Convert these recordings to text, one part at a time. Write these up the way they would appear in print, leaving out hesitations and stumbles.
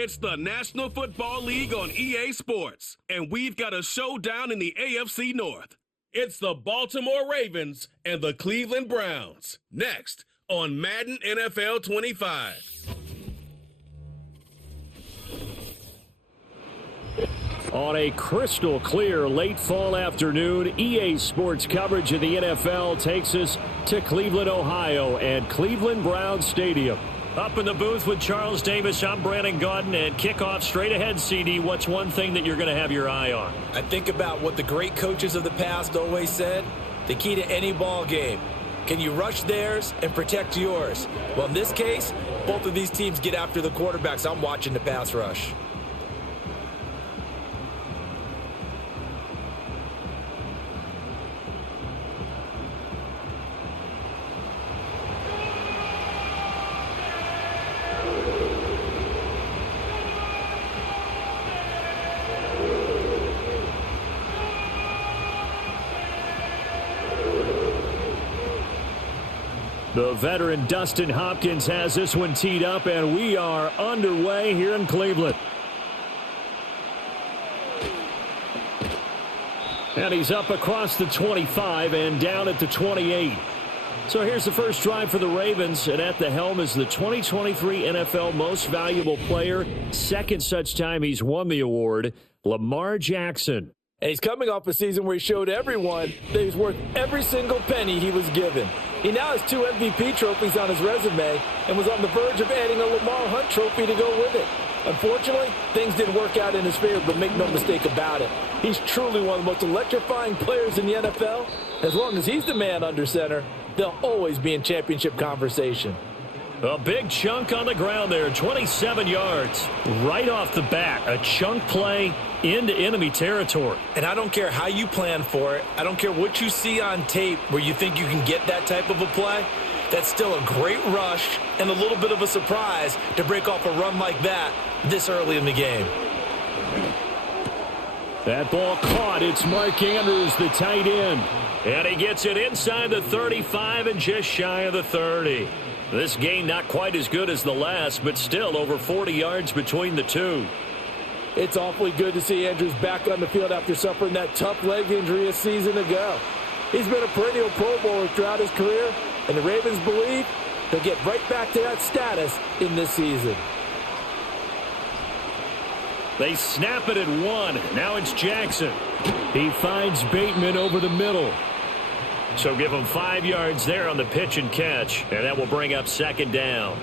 It's the National Football League on EA Sports, and we've got a showdown in the AFC North. It's the Baltimore Ravens and the Cleveland Browns. Next on Madden NFL 25. On a crystal clear late fall afternoon, EA Sports coverage of the NFL takes us to Cleveland, Ohio at Cleveland Browns Stadium. Up in the booth with Charles Davis, I'm Brandon Gaudin, and kickoff straight ahead, CD. What's one thing that you're going to have your eye on? I think about what the great coaches of the past always said. The key to any ball game. Can you rush theirs and protect yours? Well, in this case, both of these teams get after the quarterbacks. I'm watching the pass rush. The veteran Dustin Hopkins has this one teed up, and we are underway here in Cleveland. And he's up across the 25 and down at the 28. So here's the first drive for the Ravens, and at the helm is the 2023 NFL Most Valuable Player. Second such time he's won the award, Lamar Jackson. And he's coming off a season where he showed everyone that he's worth every single penny he was given. He now has 2 MVP trophies on his resume and was on the verge of adding a Lamar Hunt trophy to go with it. Unfortunately, things didn't work out in his favor, but make no mistake about it. He's truly one of the most electrifying players in the NFL. As long as he's the man under center, they'll always be in championship conversation. A big chunk on the ground there, 27 yards. Right off the bat, a chunk play into enemy territory. And I don't care how you plan for it. I don't care what you see on tape where you think you can get that type of a play. That's still a great rush and a little bit of a surprise to break off a run like that this early in the game. That ball caught. It's Mark Andrews, the tight end. And he gets it inside the 35 and just shy of the 30. This gain not quite as good as the last, but still over 40 yards between the two. It's awfully good to see Andrews back on the field after suffering that tough leg injury a season ago. He's been a perennial Pro Bowler throughout his career, and the Ravens believe he'll get right back to that status in this season. They snap it at 1. Now it's Jackson. He finds Bateman over the middle. So give him 5 yards there on the pitch and catch, and that will bring up second down.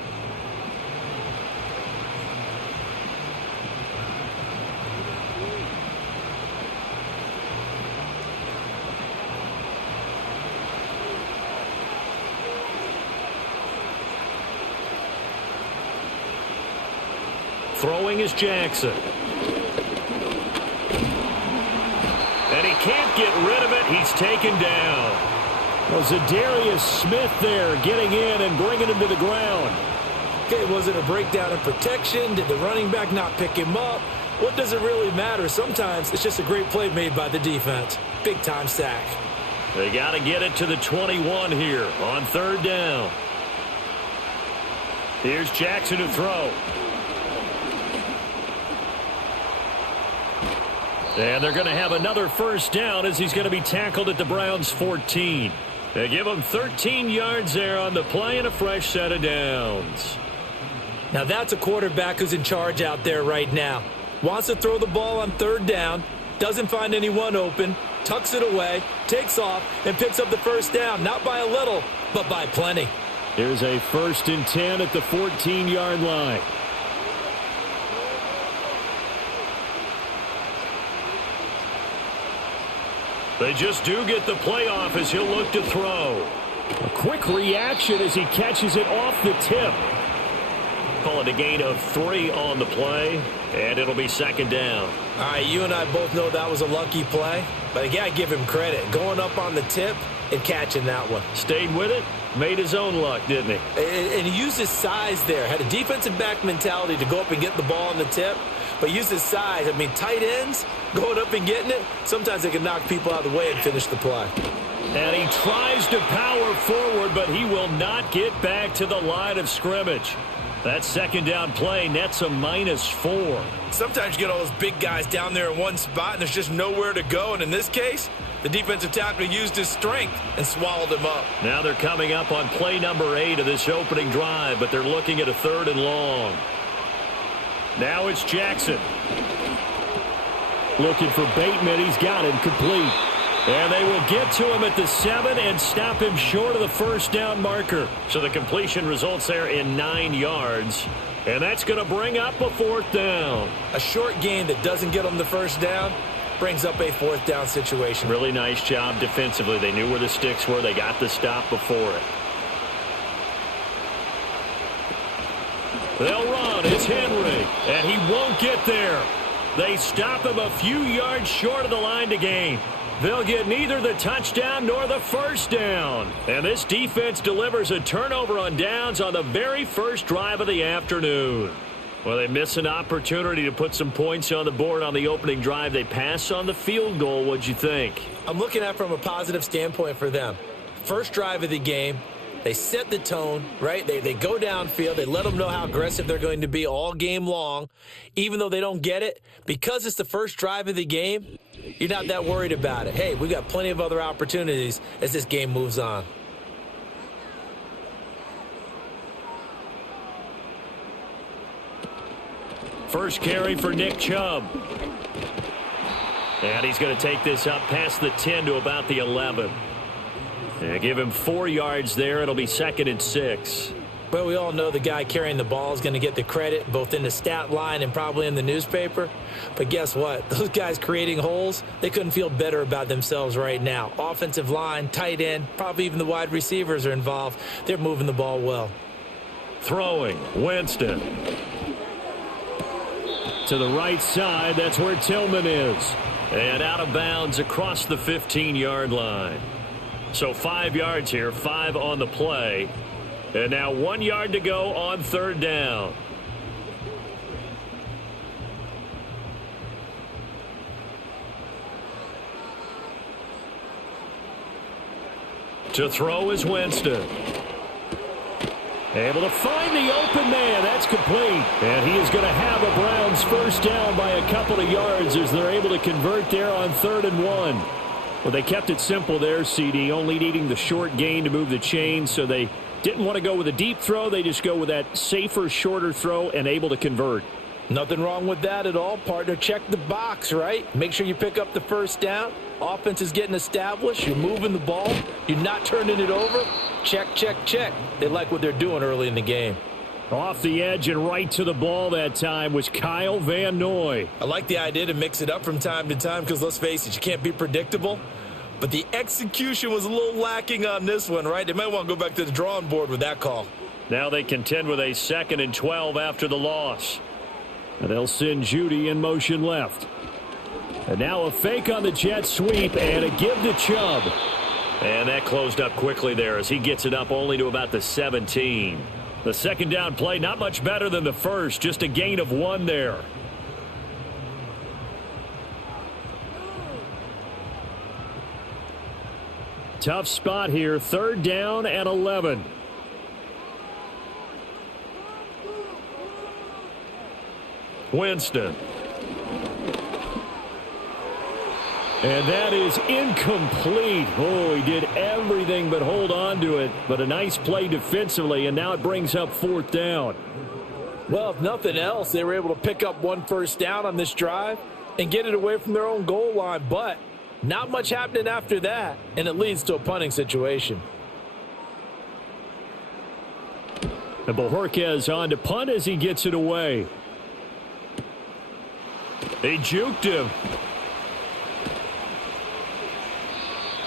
Throwing is Jackson. And he can't get rid of it. He's taken down. Well, Zadarius Smith there getting in and bringing him to the ground. Okay, was it a breakdown in protection? Did the running back not pick him up? What does it really matter? Sometimes it's just a great play made by the defense. Big-time sack. They got to get it to the 21 here on third down. Here's Jackson to throw. And they're going to have another first down as he's going to be tackled at the Browns' 14. They give him 13 yards there on the play and a fresh set of downs. Now that's a quarterback who's in charge out there right now. Wants to throw the ball on third down, doesn't find anyone open, tucks it away, takes off, and picks up the first down. Not by a little, but by plenty. Here's a 1st and 10 at the 14-yard line. They just do get the play off as he'll look to throw. A quick reaction as he catches it off the tip. Call it a gain of 3 on the play, and it'll be second down. All right, you and I both know that was a lucky play, but I got to give him credit. Going up on the tip and catching that one. Stayed with it, made his own luck, didn't he? And he used his size there. Had a defensive back mentality to go up and get the ball on the tip, but used his size. I mean, tight ends going up and getting it, sometimes they can knock people out of the way and finish the play. And he tries to power forward, but he will not get back to the line of scrimmage. That second down play nets a -4. Sometimes you get all those big guys down there in one spot, and there's just nowhere to go. And in this case, the defensive tackle used his strength and swallowed him up. Now they're coming up on play number 8 of this opening drive, but they're looking at a 3rd and long. Now it's Jackson. Looking for Bateman. He's got him complete. And they will get to him at the 7 and stop him short of the first down marker. So the completion results there in 9 yards. And that's going to bring up a 4th down. A short gain that doesn't get them the first down brings up a 4th down situation. Really nice job defensively. They knew where the sticks were. They got the stop before it. They'll run. It's Henry. And he won't get there. They stop him a few yards short of the line to gain. They'll get neither the touchdown nor the first down. And this defense delivers a turnover on downs on the very first drive of the afternoon. Well, they miss an opportunity to put some points on the board on the opening drive. They pass on the field goal. What'd you think? I'm looking at it from a positive standpoint for them. First drive of the game. They set the tone, right? They go downfield. They let them know how aggressive they're going to be all game long. Even though they don't get it, because it's the first drive of the game, you're not that worried about it. Hey, we got plenty of other opportunities as this game moves on. First carry for Nick Chubb. And he's going to take this up past the 10 to about the 11. And give him 4 yards there. It'll be 2nd and 6. Well, we all know the guy carrying the ball is going to get the credit both in the stat line and probably in the newspaper. But guess what? Those guys creating holes, they couldn't feel better about themselves right now. Offensive line, tight end, probably even the wide receivers are involved. They're moving the ball well. Throwing, Winston. To the right side, that's where Tillman is. And out of bounds across the 15-yard line. So 5 yards here, 5 on the play. And now 1 yard to go on 3rd down. To throw is Winston. Able to find the open man. That's complete. And he is going to have a Browns first down by a couple of yards as they're able to convert there on 3rd and 1. Well, they kept it simple there, CD, only needing the short gain to move the chain, so they didn't want to go with a deep throw. They just go with that safer, shorter throw and able to convert. Nothing wrong with that at all, partner. Check the box, right? Make sure you pick up the first down. Offense is getting established. You're moving the ball. You're not turning it over. Check, check, check. They like what they're doing early in the game. Off the edge and right to the ball that time was Kyle Van Noy. I like the idea to mix it up from time to time because, let's face it, you can't be predictable. But the execution was a little lacking on this one, right? They might want to go back to the drawing board with that call. Now they contend with a 2nd and 12 after the loss. And they'll send Judy in motion left. And now a fake on the jet sweep and a give to Chubb. And that closed up quickly there as he gets it up only to about the 17. The 2nd down play, not much better than the first, just a gain of 1 there. Tough spot here, 3rd down and 11. Winston. And that is incomplete. Oh, he did everything but hold on to it. But a nice play defensively, and now it brings up 4th down. Well, if nothing else, they were able to pick up 1 first down on this drive and get it away from their own goal line. But not much happening after that, and it leads to a punting situation. And Bojorquez on to punt as he gets it away. They juked him.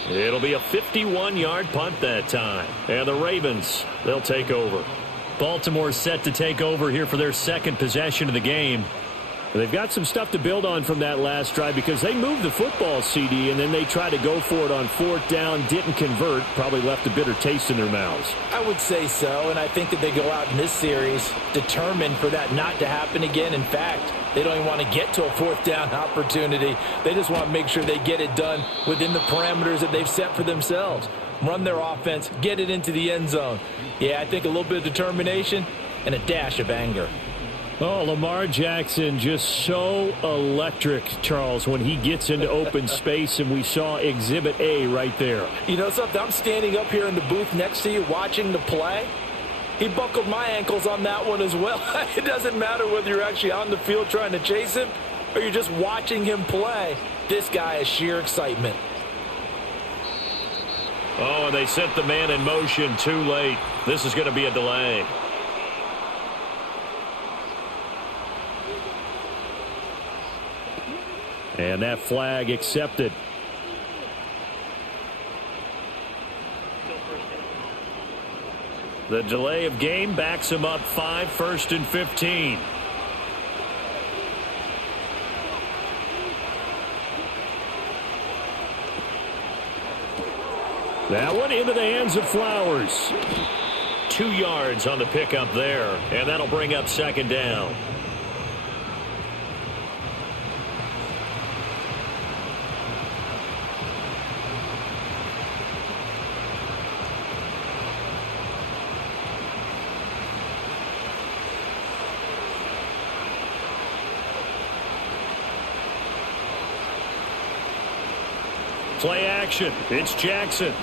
It'll be a 51-yard punt that time. And the Ravens, they'll take over. Baltimore set to take over here for their 2nd possession of the game. They've got some stuff to build on from that last drive because they moved the football, CD, and then they tried to go for it on 4th down, didn't convert, probably left a bitter taste in their mouths. I would say so, and I think that they go out in this series determined for that not to happen again. In fact, they don't even want to get to a 4th down opportunity. They just want to make sure they get it done within the parameters that they've set for themselves. Run their offense, get it into the end zone. Yeah, I think a little bit of determination, and a dash of anger. Oh, Lamar Jackson just so electric, Charles, when he gets into open space, and we saw Exhibit A right there. You know something? I'm standing up here in the booth next to you watching the play. He buckled my ankles on that one as well. It doesn't matter whether you're actually on the field trying to chase him or you're just watching him play. This guy is sheer excitement. Oh, and they sent the man in motion too late. This is going to be a delay. And that flag accepted. The delay of game backs him up 5, 1st and 15. That one into the hands of Flowers. 2 yards on the pickup there, and that'll bring up 2nd down. Play action. It's Jackson.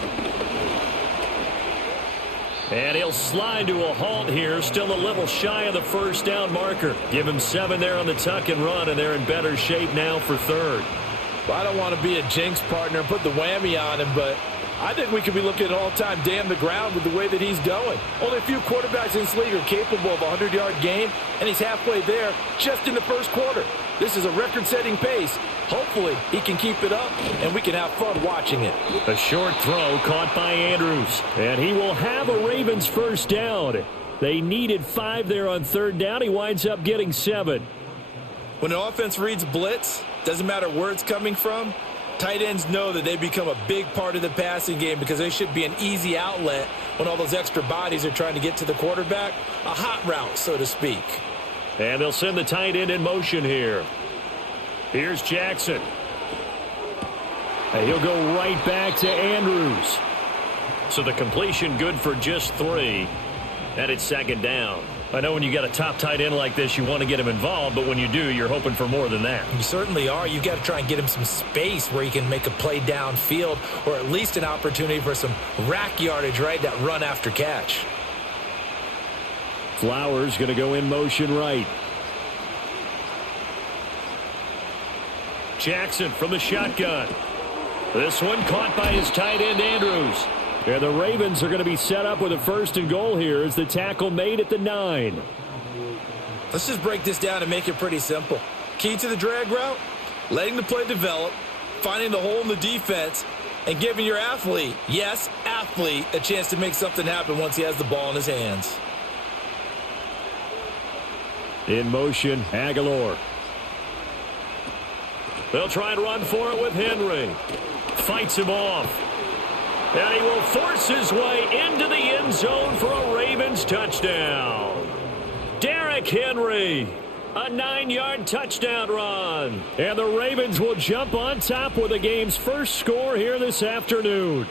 And he'll slide to a halt here. Still a little shy of the 1st down marker. Give him 7 there on the tuck and run, and they're in better shape now for 3rd. Well, I don't want to be a jinx partner and put the whammy on him, but I think we could be looking at all-time damn the ground with the way that he's going. Only a few quarterbacks in this league are capable of a 100-yard game, and he's halfway there just in the 1st quarter. This is a record-setting pace. Hopefully, he can keep it up, and we can have fun watching it. A short throw caught by Andrews, and he will have a Ravens 1st down. They needed 5 there on 3rd down. He winds up getting 7. When an offense reads blitz, doesn't matter where it's coming from, tight ends know that they become a big part of the passing game because they should be an easy outlet when all those extra bodies are trying to get to the quarterback. A hot route, so to speak. And they'll send the tight end in motion here. Here's Jackson. And he'll go right back to Andrews. So the completion good for just 3. And it's 2nd down. I know when you got a top tight end like this, you want to get him involved, but when you do, you're hoping for more than that. You certainly are. You've got to try and get him some space where he can make a play downfield, or at least an opportunity for some rack yardage, right? That run after catch. Flowers going to go in motion right. Jackson from the shotgun. This one caught by his tight end, Andrews. And the Ravens are going to be set up with a 1st and goal here as the tackle made at the 9. Let's just break this down and make it pretty simple. Key to the drag route, letting the play develop, finding the hole in the defense, and giving your athlete, yes, athlete, a chance to make something happen once he has the ball in his hands. In motion, Aguilar. They'll try and run for it with Henry. Fights him off. And he will force his way into the end zone for a Ravens touchdown. Derrick Henry, a 9-yard touchdown run. And the Ravens will jump on top with the game's 1st score here this afternoon.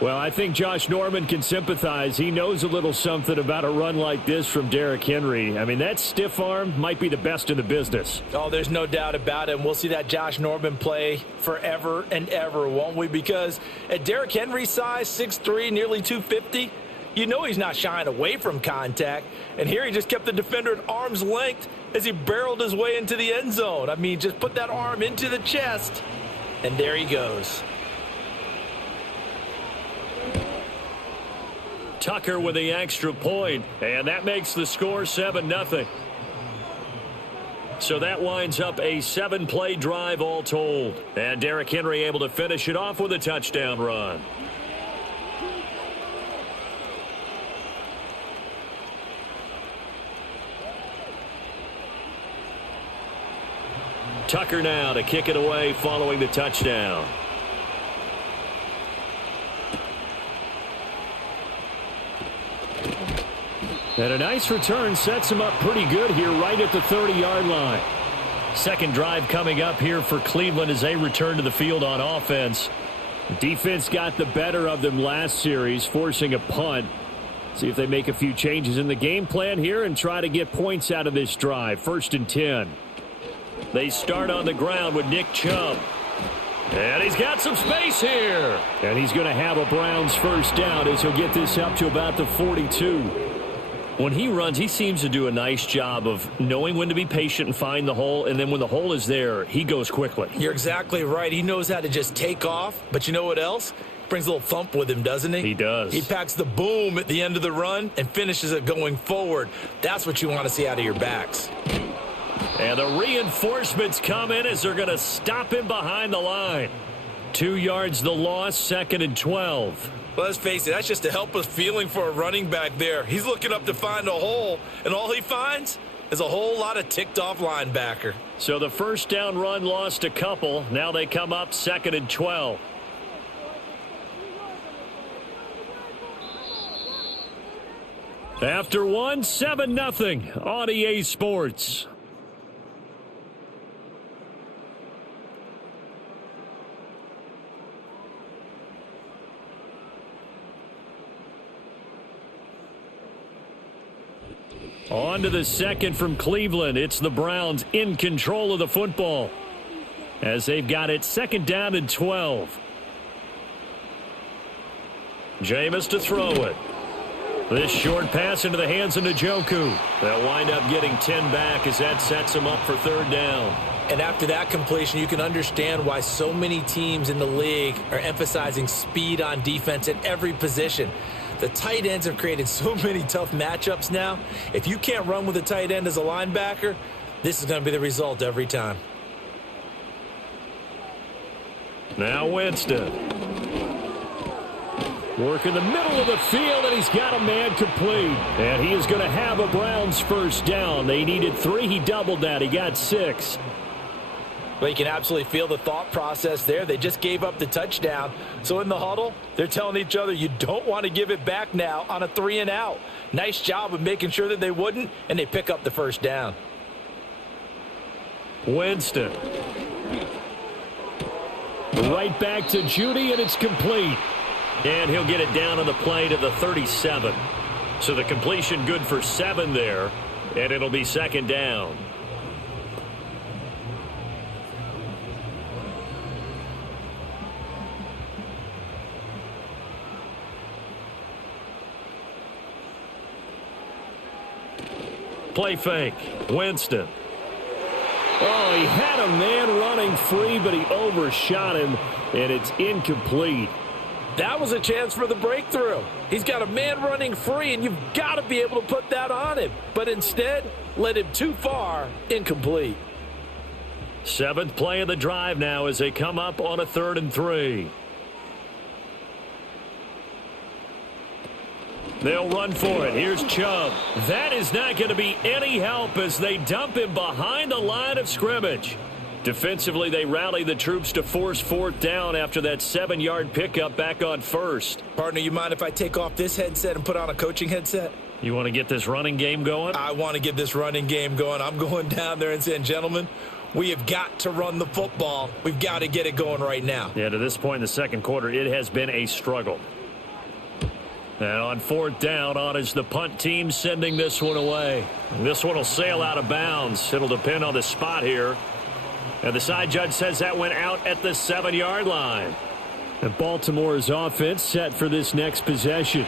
Well, I think Josh Norman can sympathize. He knows a little something about a run like this from Derrick Henry. I mean, that stiff arm might be the best in the business. Oh, there's no doubt about it. And we'll see that Josh Norman play forever and ever, won't we? Because at Derrick Henry's size, 6'3", nearly 250, you know he's not shying away from contact. And here he just kept the defender at arm's length as he barreled his way into the end zone. I mean, just put that arm into the chest, and there he goes. Tucker with the extra point, and that makes the score 7-0. So that winds up a 7-play drive all told. And Derrick Henry able to finish it off with a touchdown run. Tucker now to kick it away following the touchdown. And a nice return sets him up pretty good here right at the 30-yard line. 2nd drive coming up here for Cleveland as they return to the field on offense. The defense got the better of them last series, forcing a punt. See if they make a few changes in the game plan here and try to get points out of this drive. 1st and 10. They start on the ground with Nick Chubb. And he's got some space here. And he's going to have a Browns first down as he'll get this up to about the 42. When he runs, he seems to do a nice job of knowing when to be patient and find the hole. And then when the hole is there, he goes quickly. You're exactly right. He knows how to just take off. But you know what else? Brings a little thump with him, doesn't he? He does. He packs the boom at the end of the run and finishes it going forward. That's what you want to see out of your backs. And the reinforcements come in as they're going to stop him behind the line. 2 yards the loss, 2nd and 12. Well, let's face it, that's just a helpless feeling for a running back there. He's looking up to find a hole, and all he finds is a whole lot of ticked-off linebacker. So the first down run lost a couple. Now they come up 2nd and 12. After one, 7-0 on EA Sports. On to the second from Cleveland. It's the Browns in control of the football as they've got it 2nd down and 12. Jameis to throw it. This short pass into the hands of Njoku. They'll wind up getting 10 back as that sets them up for 3rd down. And after that completion, you can understand why so many teams in the league are emphasizing speed on defense at every position. The tight ends have created so many tough matchups now. If you can't run with a tight end as a linebacker, this is going to be the result every time. Now Winston. Work in the middle of the field, and he's got a man complete. And he is going to have a Browns first down. They needed 3. He doubled that. He got 6. Well, you can absolutely feel the thought process there. They just gave up the touchdown. So in the huddle, they're telling each other, you don't want to give it back now on a 3-and-out. Nice job of making sure that they wouldn't, and they pick up the first down. Winston. Right back to Judy, and it's complete. And he'll get it down on the play to the 37. So the completion good for 7 there, and it'll be 2nd down. Play fake. Winston. Oh, he had a man running free, but he overshot him, and it's incomplete. That was a chance for the breakthrough. He's got a man running free, and you've got to be able to put that on him. But instead, led him too far, incomplete. 7th play of the drive now as they come up on a 3rd and 3. They'll run for it. Here's Chubb. That is not going to be any help as they dump him behind the line of scrimmage. Defensively, they rally the troops to force 4th down after that 7-yard pickup back on 1st. Partner, you mind if I take off this headset and put on a coaching headset? You want to get this running game going? I want to get this running game going. I'm going down there and saying, gentlemen, we have got to run the football. We've got to get it going right now. Yeah, to this point in the 2nd quarter, it has been a struggle. And on 4th down, on is the punt team sending this one away. This one will sail out of bounds. It'll depend on the spot here. And the side judge says that went out at the 7-yard line. And Baltimore's offense set for this next possession.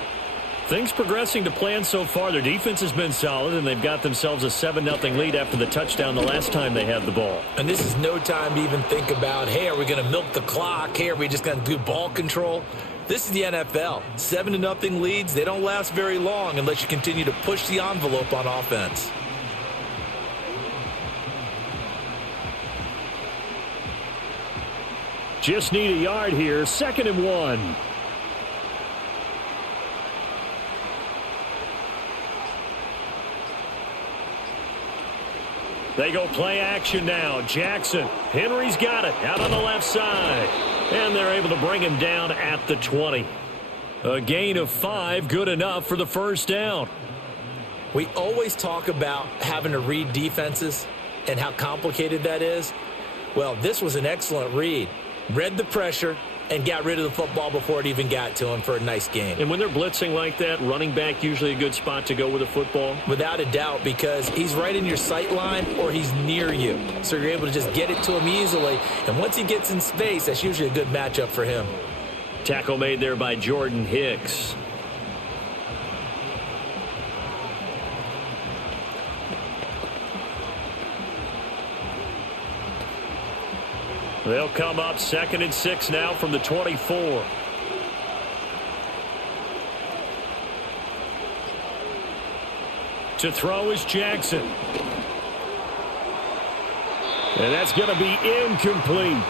Things progressing to plan so far. Their defense has been solid, and they've got themselves a 7-0 lead after the touchdown the last time they had the ball. And this is no time to even think about, hey, are we going to milk the clock? Hey, are we just going to do ball control? This is the NFL. 7-0 leads, they don't last very long unless you continue to push the envelope on offense. Just need a yard here. 2nd and 1. They go play action now. Jackson. Henry's got it out on the left side. And they're able to bring him down at the 20. A gain of 5, good enough for the first down. We always talk about having to read defenses and how complicated that is. Well, this was an excellent read. Read the pressure, and got rid of the football before it even got to him for a nice gain. And when they're blitzing like that, running back usually a good spot to go with the football? Without a doubt, because he's right in your sight line or he's near you. So you're able to just get it to him easily. And once he gets in space, that's usually a good matchup for him. Tackle made there by Jordan Hicks. They'll come up 2nd and 6 now from the 24. To throw is Jackson. And that's going to be incomplete.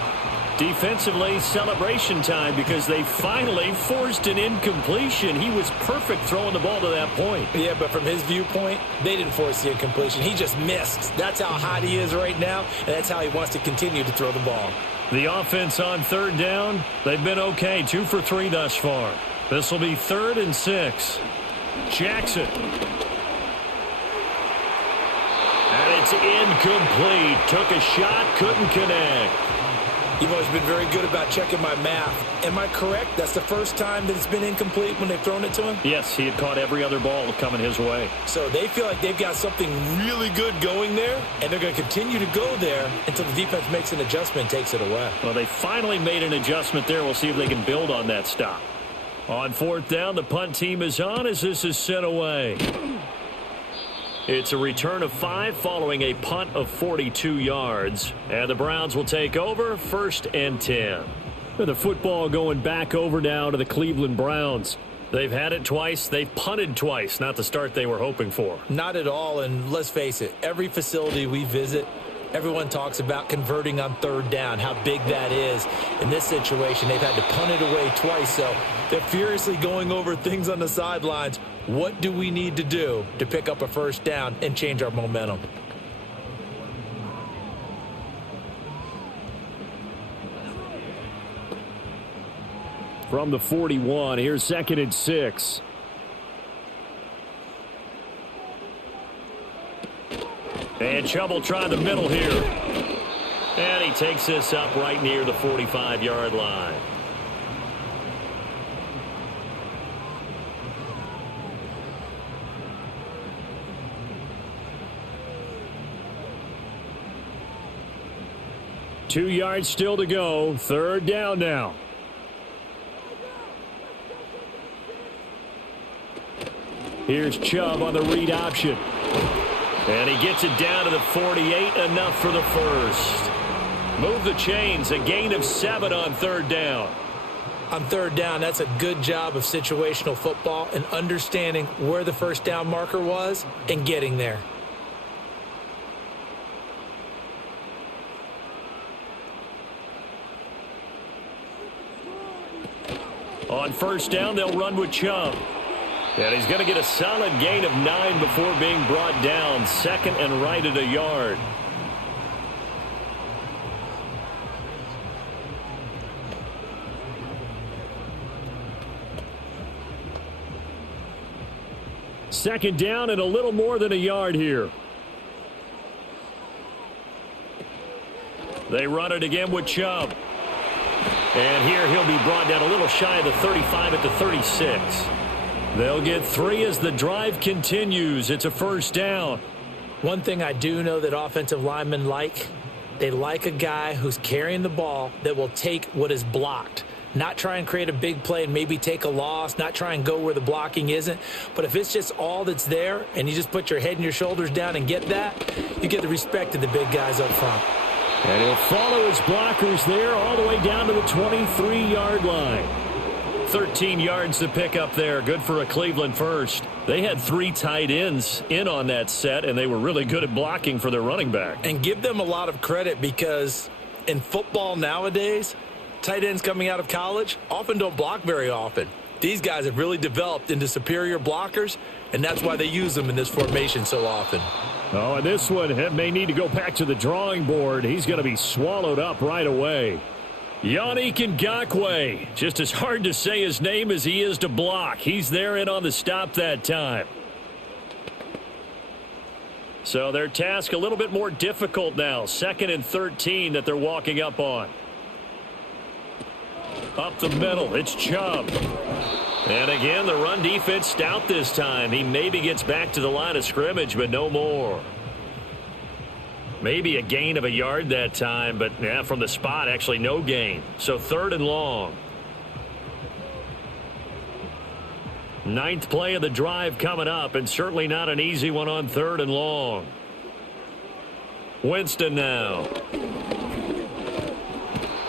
Defensively, celebration time because they finally forced an incompletion. He was perfect throwing the ball to that point. Yeah, but from his viewpoint, they didn't force the incompletion. He just missed. That's how hot he is right now, and that's how he wants to continue to throw the ball. The offense on 3rd down, they've been okay, 2 for 3 thus far. This will be 3rd and 6. Jackson. And it's incomplete. Took a shot, couldn't connect. You've always been very good about checking my math. Am I correct? That's the first time that it's been incomplete when they've thrown it to him? Yes, he had caught every other ball coming his way. So they feel like they've got something really good going there, and they're going to continue to go there until the defense makes an adjustment and takes it away. Well, they finally made an adjustment there. We'll see if they can build on that stop. On 4th down, the punt team is on as this is sent away. It's a return of 5 following a punt of 42 yards. And the Browns will take over 1st and 10. The football going back over now to the Cleveland Browns. They've had it twice. They've punted twice. Not the start they were hoping for. Not at all. And let's face it, every facility we visit, everyone talks about converting on 3rd down, how big that is. In this situation, they've had to punt it away twice. So they're furiously going over things on the sidelines. What do we need to do to pick up a 1st down and change our momentum? From the 41, here's 2nd and 6. And Chubb will try the middle here. And he takes this up right near the 45-yard line. Two yards still to go. 3rd down now. Here's Chubb on the read option. And he gets it down to the 48, enough for the first. Move the chains, a gain of 7 on 3rd down. On 3rd down, that's a good job of situational football and understanding where the 1st down marker was and getting there. On 1st down, they'll run with Chubb. And he's going to get a solid gain of 9 before being brought down. 2nd and right at a yard. Second down and a little more than a yard here. They run it again with Chubb. And here he'll be brought down a little shy of the 35 at the 36. They'll get 3 as the drive continues. It's a 1st down. One thing I do know that offensive linemen like, they like a guy who's carrying the ball that will take what is blocked. Not try and create a big play and maybe take a loss, not try and go where the blocking isn't. But if it's just all that's there and you just put your head and your shoulders down and get that, you get the respect of the big guys up front. And he'll follow his blockers there all the way down to the 23-yard line. 13 yards to pick up there. Good for a Cleveland first. They had 3 tight ends in on that set, and they were really good at blocking for their running back. And give them a lot of credit because in football nowadays, tight ends coming out of college often don't block very often. These guys have really developed into superior blockers, and that's why they use them in this formation so often. Oh, and this one may need to go back to the drawing board. He's going to be swallowed up right away. Yannick Ngakoue, just as hard to say his name as he is to block. He's there in on the stop that time. So their task a little bit more difficult now. 2nd and 13 that they're walking up on. Up the middle, it's Chubb. And again, the run defense stout this time. He maybe gets back to the line of scrimmage, but no more. Maybe a gain of a yard that time, but yeah, from the spot, actually no gain. So 3rd and long. 9th play of the drive coming up, and certainly not an easy one on 3rd and long. Winston now.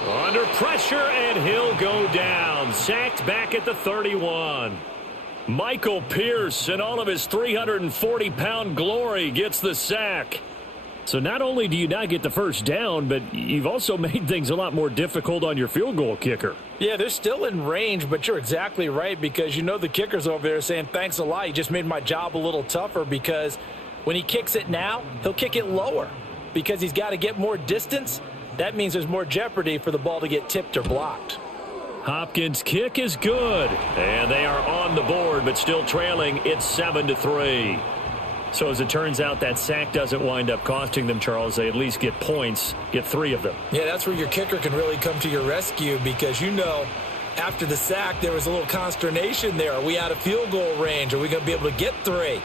Under pressure, and he'll go down. Sacked back at the 31. Michael Pierce, in all of his 340-pound glory, gets the sack. So not only do you not get the first down, but you've also made things a lot more difficult on your field goal kicker. Yeah, they're still in range, but you're exactly right, because you know the kicker's over there saying, thanks a lot, you just made my job a little tougher, because when he kicks it now, he'll kick it lower because he's got to get more distance. That means there's more jeopardy for the ball to get tipped or blocked. Hopkins' kick is good, and they are on the board, but still trailing. It's 7-3. So as it turns out, that sack doesn't wind up costing them, Charles. They at least get points, get 3 of them. Yeah, that's where your kicker can really come to your rescue, because you know after the sack there was a little consternation there. Are we out of field goal range? Are we going to be able to get 3?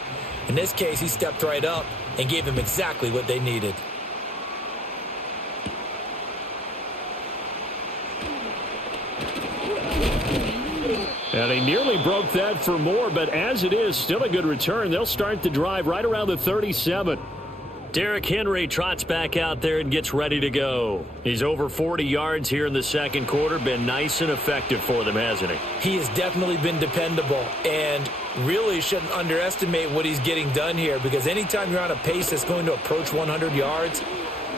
In this case, he stepped right up and gave them exactly what they needed. And he nearly broke that for more, but as it is, still a good return. They'll start the drive right around the 37. Derrick Henry trots back out there and gets ready to go. He's over 40 yards here in the second quarter. Been nice and effective for them, hasn't he? He has definitely been dependable, and really shouldn't underestimate what he's getting done here, because anytime you're on a pace that's going to approach 100 yards,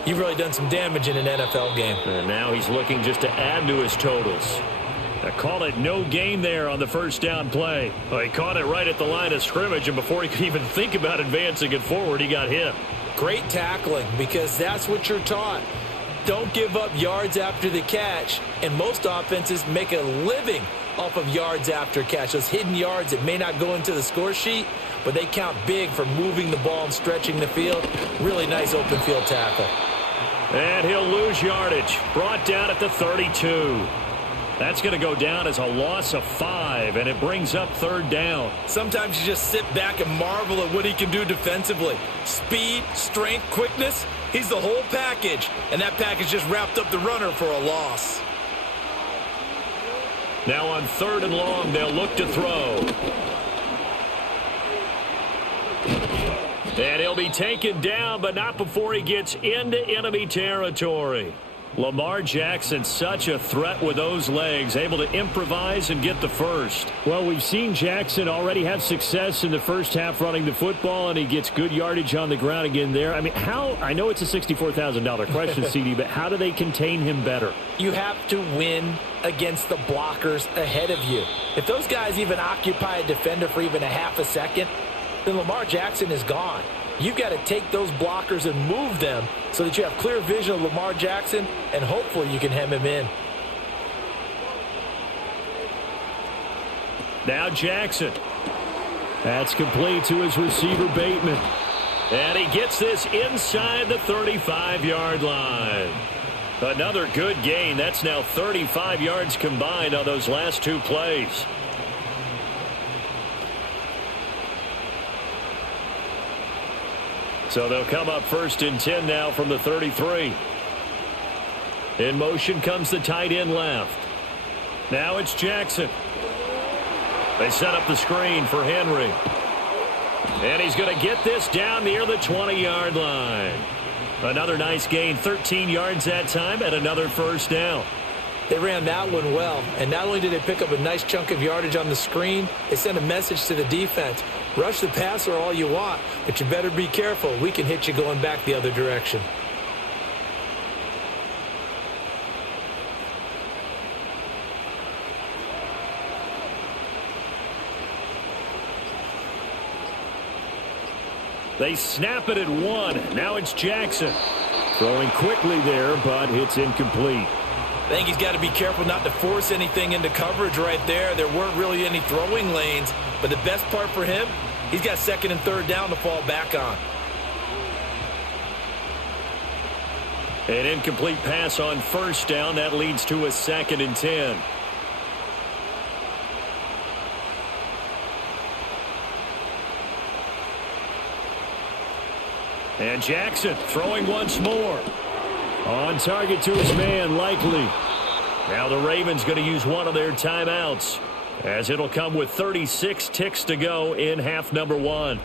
you've really done some damage in an NFL game. And now he's looking just to add to his totals. I call it no gain there on the first down play. Well, he caught it right at the line of scrimmage, and before he could even think about advancing it forward, he got hit. Great tackling, because that's what you're taught. Don't give up yards after the catch, and most offenses make a living off of yards after catch. Those hidden yards that may not go into the score sheet, but they count big for moving the ball and stretching the field. Really nice open field tackle. And he'll lose yardage. Brought down at the 32. That's going to go down as a loss of 5, and it brings up 3rd down. Sometimes you just sit back and marvel at what he can do defensively. Speed, strength, quickness, he's the whole package, and that package just wrapped up the runner for a loss. Now on 3rd and long, they'll look to throw. And he'll be taken down, but not before he gets into enemy territory. Lamar Jackson, such a threat with those legs, able to improvise and get the first. Well, we've seen Jackson already have success in the first half running the football, and he gets good yardage on the ground again there. I mean, I know it's a $64,000 question, CD, but how do they contain him better? You have to win against the blockers ahead of you. If those guys even occupy a defender for even a half a second, then Lamar Jackson is gone. You've got to take those blockers and move them so that you have clear vision of Lamar Jackson, and hopefully you can hem him in. Now Jackson. That's complete to his receiver, Bateman. And he gets this inside the 35-yard line. Another good gain. That's now 35 yards combined on those last 2 plays. So they'll come up 1st and 10 now from the 33. In motion comes the tight end left. Now it's Jackson. They set up the screen for Henry. And he's going to get this down near the 20-yard line. Another nice gain, 13 yards that time, and another first down. They ran that one well, and not only did they pick up a nice chunk of yardage on the screen, they sent a message to the defense. Rush the passer all you want, but you better be careful. We can hit you going back the other direction. They snap it at 1. Now it's Jackson. Throwing quickly there, but it's incomplete. I think he's got to be careful not to force anything into coverage right there. There weren't really any throwing lanes, but the best part for him, he's got 2nd and 3rd down to fall back on. An incomplete pass on 1st down. That leads to a 2nd and 10. And Jackson throwing once more. On target to his man, Likely. Now the Ravens going to use one of their timeouts, as it'll come with 36 ticks to go in half number one.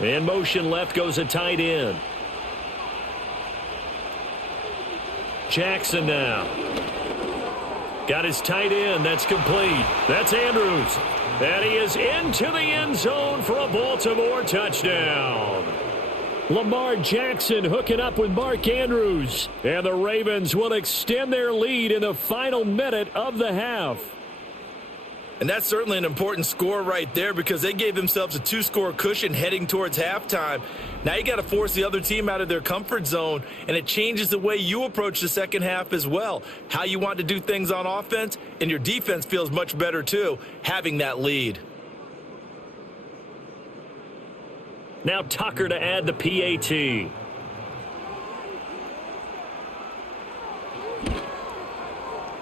In motion left goes a tight end. Jackson now. Got his tight end. That's complete. That's Andrews. And he is into the end zone for a Baltimore touchdown. Lamar Jackson hooking up with Mark Andrews. And the Ravens will extend their lead in the final minute of the half. And that's certainly an important score right there, because they gave themselves a 2-score cushion heading towards halftime. Now you got to force the other team out of their comfort zone, and it changes the way you approach the second half as well. How you want to do things on offense, and your defense feels much better too, having that lead. Now Tucker to add the PAT.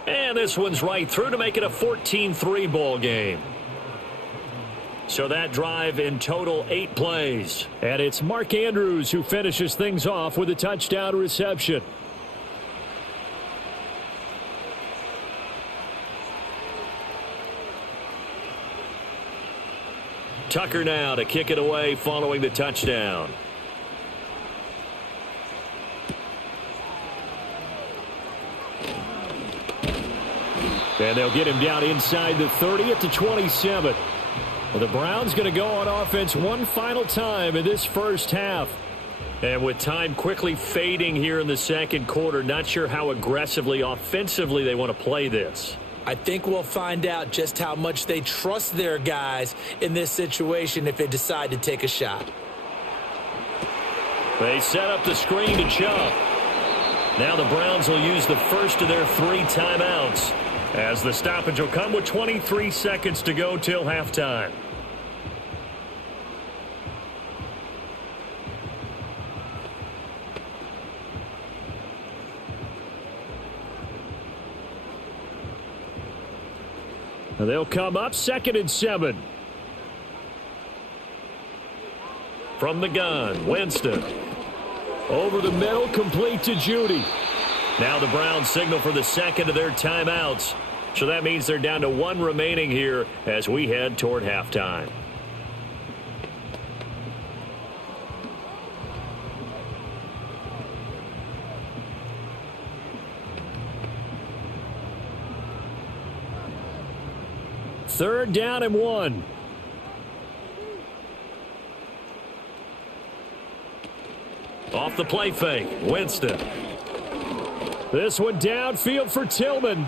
And this one's right through to make it a 14-3 ball game. So that drive in total 8 plays. And it's Mark Andrews who finishes things off with a touchdown reception. Tucker now to kick it away following the touchdown. And they'll get him down inside the 30 at the 27. Well, the Browns going to go on offense one final time in this first half. And with time quickly fading here in the second quarter, not sure how aggressively, offensively they want to play this. I think we'll find out just how much they trust their guys in this situation if they decide to take a shot. They set up the screen to Chubb. Now the Browns will use the first of their 3 timeouts, as the stoppage will come with 23 seconds to go till halftime. And they'll come up 2nd and 7. From the gun, Winston. Over the middle, complete to Judy. Now the Browns signal for the second of their timeouts. So that means they're down to 1 remaining here as we head toward halftime. Third down and 1. Off the play fake, Winston. This one downfield for Tillman.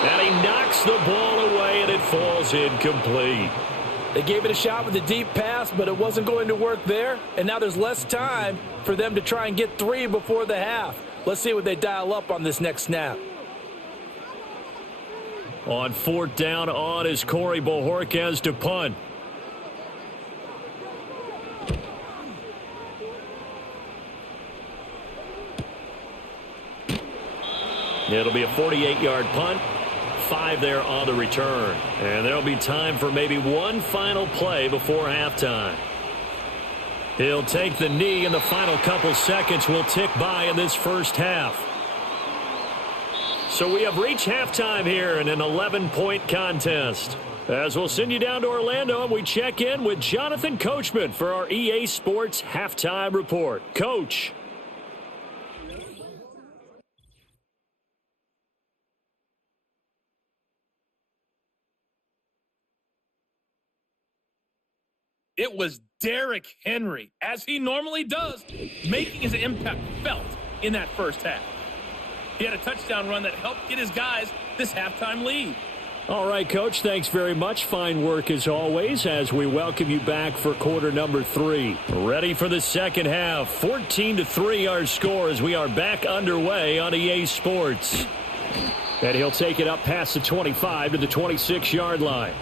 And he knocks the ball away, and it falls incomplete. They gave it a shot with a deep pass, but it wasn't going to work there. And now there's less time for them to try and get 3 before the half. Let's see what they dial up on this next snap. On 4th down on is Corey Bojorquez to punt. It'll be a 48-yard punt. 5 there on the return. And there'll be time for maybe one final play before halftime. He'll take the knee, and the final couple seconds will tick by in this first half. So we have reached halftime here in an 11-point contest. As we'll send you down to Orlando, and we check in with Jonathan Coachman for our EA Sports Halftime Report. Coach. It was Derrick Henry, as he normally does, making his impact felt in that first half. He had a touchdown run that helped get his guys this halftime lead. All right, Coach, thanks very much. Fine work as always as we welcome you back for quarter number 3. Ready for the second half. 14-3 our score as we are back underway on EA Sports. And he'll take it up past the 25 to the 26-yard line.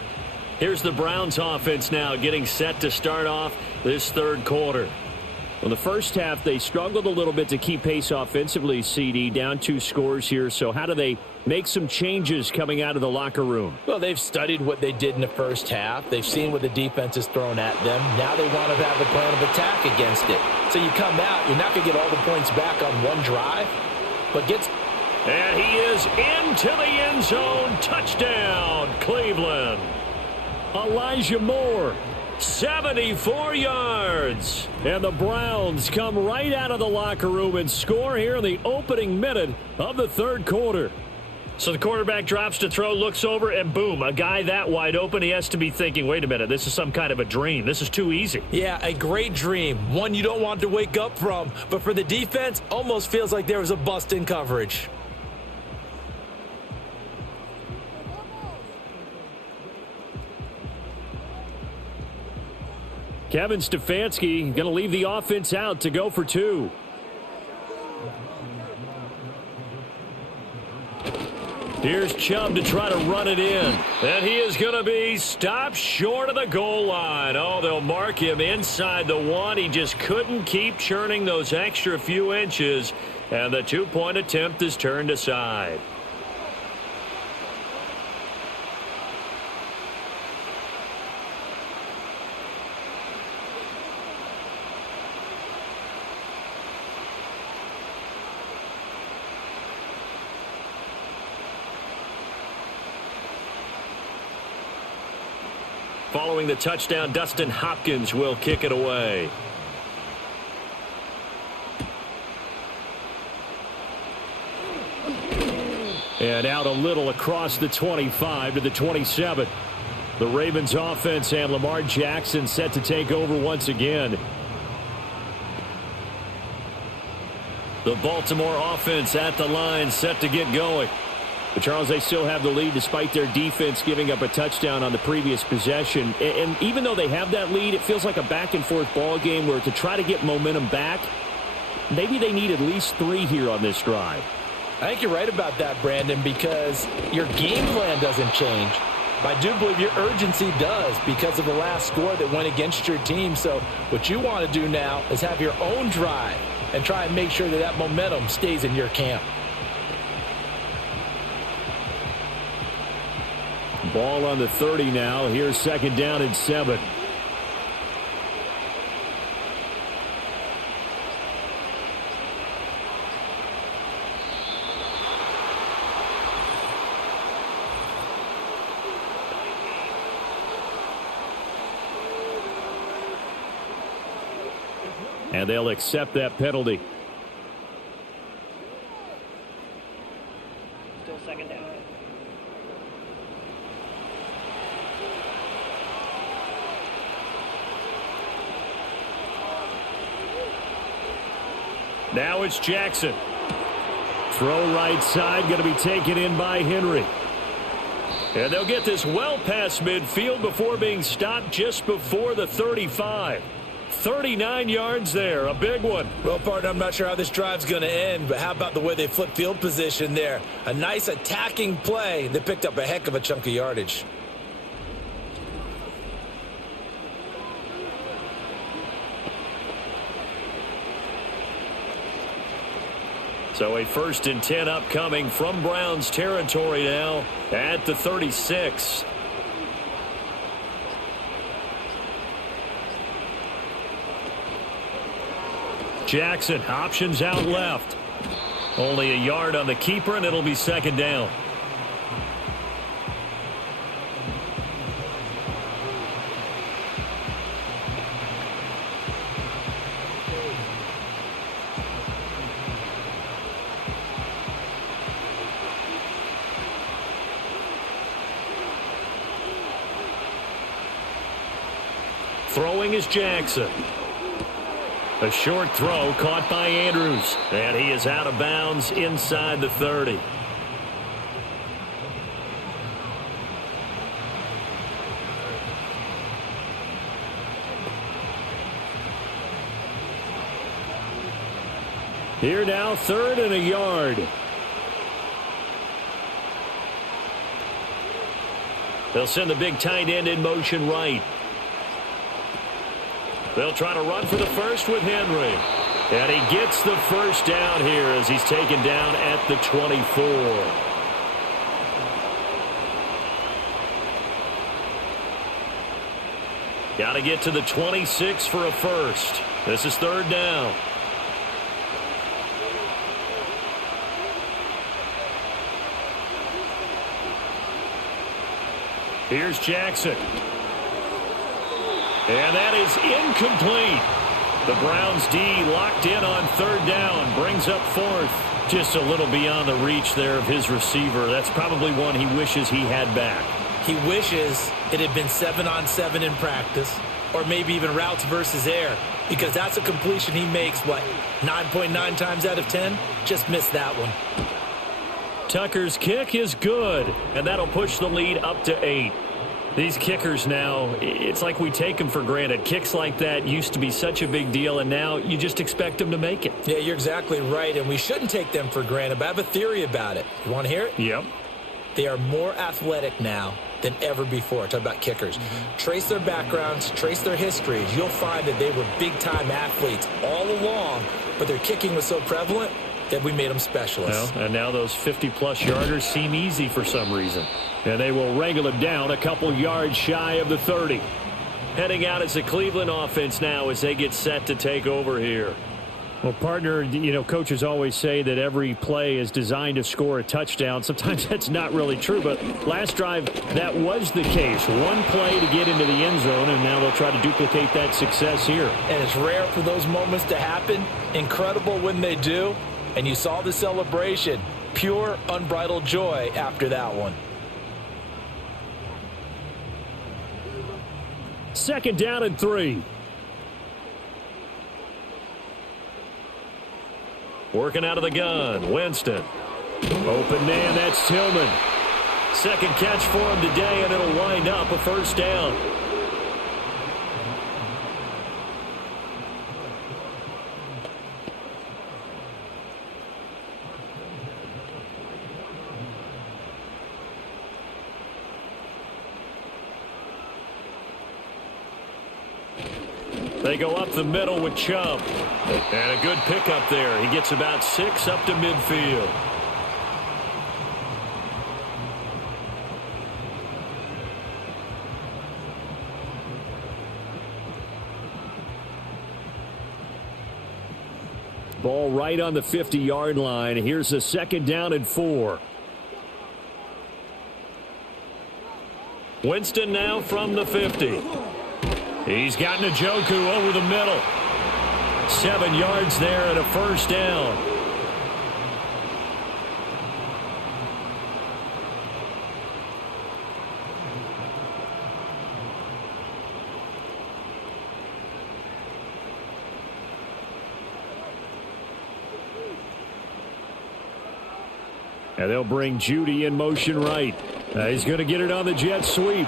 Here's the Browns offense now getting set to start off this third quarter. Well, the first half, they struggled a little bit to keep pace offensively, CD, down 2 scores here. So how do they make some changes coming out of the locker room? Well, they've studied what they did in the first half. They've seen what the defense has thrown at them. Now they want to have a plan of attack against it. So you come out, you're not going to get all the points back on one drive, but gets... And he is into the end zone. Touchdown, Cleveland. Elijah Moore, 74 yards. And the Browns come right out of the locker room and score here in the opening minute of the third quarter. So the quarterback drops to throw, looks over, and boom, a guy that wide open. He has to be thinking, wait a minute, this is some kind of a dream. This is too easy. Yeah, a great dream. One you don't want to wake up from. But for the defense, almost feels like there was a bust in coverage. Kevin Stefanski going to leave the offense out to go for 2. Here's Chubb to try to run it in. And he is going to be stopped short of the goal line. Oh, they'll mark him inside the 1. He just couldn't keep churning those extra few inches. And the 2-point attempt is turned aside. Following the touchdown, Dustin Hopkins will kick it away. And out a little across the 25 to the 27. The Ravens offense and Lamar Jackson set to take over once again. The Baltimore offense at the line set to get going. But Charles, they still have the lead despite their defense giving up a touchdown on the previous possession. And even though they have that lead, it feels like a back-and-forth ball game where to try to get momentum back, maybe they need at least 3 here on this drive. I think you're right about that, Brandon, because your game plan doesn't change. But I do believe your urgency does because of the last score that went against your team. So what you want to do now is have your own drive and try and make sure that that momentum stays in your camp. Ball on the 30 now. Here's second down and 7. And they'll accept that penalty. Still second down. Now it's Jackson. Throw right side, going to be taken in by Henry. And they'll get this well past midfield before being stopped just before the 35. 39 yards there, a big one. Well, partner, I'm not sure how this drive's going to end, but how about the way they flip field position there? A nice attacking play. They picked up a heck of a chunk of yardage. So a 1st and 10 upcoming from Browns territory now at the 36. Jackson options out left. Only a yard on the keeper, and it'll be second down. Throwing is Jackson. A short throw caught by Andrews. And he is out of bounds inside the 30. Here now, 3rd and a yard. They'll send the big tight end in motion right. They'll try to run for the first with Henry. And he gets the first down here as he's taken down at the 24. Got to get to the 26 for a first. This is 3rd down. Here's Jackson. And that is incomplete. The Browns D locked in on 3rd down. Brings up 4th. Just a little beyond the reach there of his receiver. That's probably one he wishes he had back. He wishes it had been 7-on-7 in practice, or maybe even routes versus air, because that's a completion he makes, 9.9 times out of 10? Just missed that one. Tucker's kick is good, and that'll push the lead up to 8. These kickers now, it's like we take them for granted. Kicks like that used to be such a big deal, and now you just expect them to make it. Yeah, you're exactly right, and we shouldn't take them for granted, but I have a theory about it. You want to hear it? Yep. They are more athletic now than ever before. Talk about kickers. Trace their backgrounds, trace their histories. You'll find that they were big-time athletes all along, but their kicking was so prevalent that we made them specialists. Well, and now those 50-plus yarders seem easy for some reason. And they will wrangle it down a couple yards shy of the 30. Heading out as the Cleveland offense now as they get set to take over here. Well, partner, coaches always say that every play is designed to score a touchdown. Sometimes that's not really true, but last drive, that was the case. One play to get into the end zone, and now they'll try to duplicate that success here. And it's rare for those moments to happen. Incredible when they do. And you saw the celebration. Pure, unbridled joy after that one. 2nd down and 3. Working out of the gun, Winston. Open man, that's Tillman. 2nd catch for him today, and it'll wind up a 1st down. They go up the middle with Chubb. And a good pickup there. He gets about 6 up to midfield. Ball right on the 50-yard line. Here's a 2nd down and 4. Winston now from the 50. He's got Njoku over the middle. 7 yards there and a 1st down. And they'll bring Judy in motion right. He's going to get it on the jet sweep.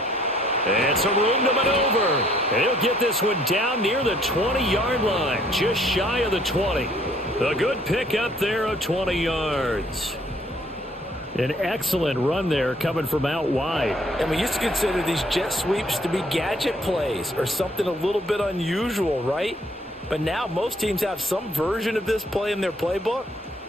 And some room to maneuver. And he'll get this one down near the 20-yard line, just shy of the 20. A good pickup there of 20 yards. An excellent run there coming from out wide. And we used to consider these jet sweeps to be gadget plays or something a little bit unusual, right? But now most teams have some version of this play in their playbook.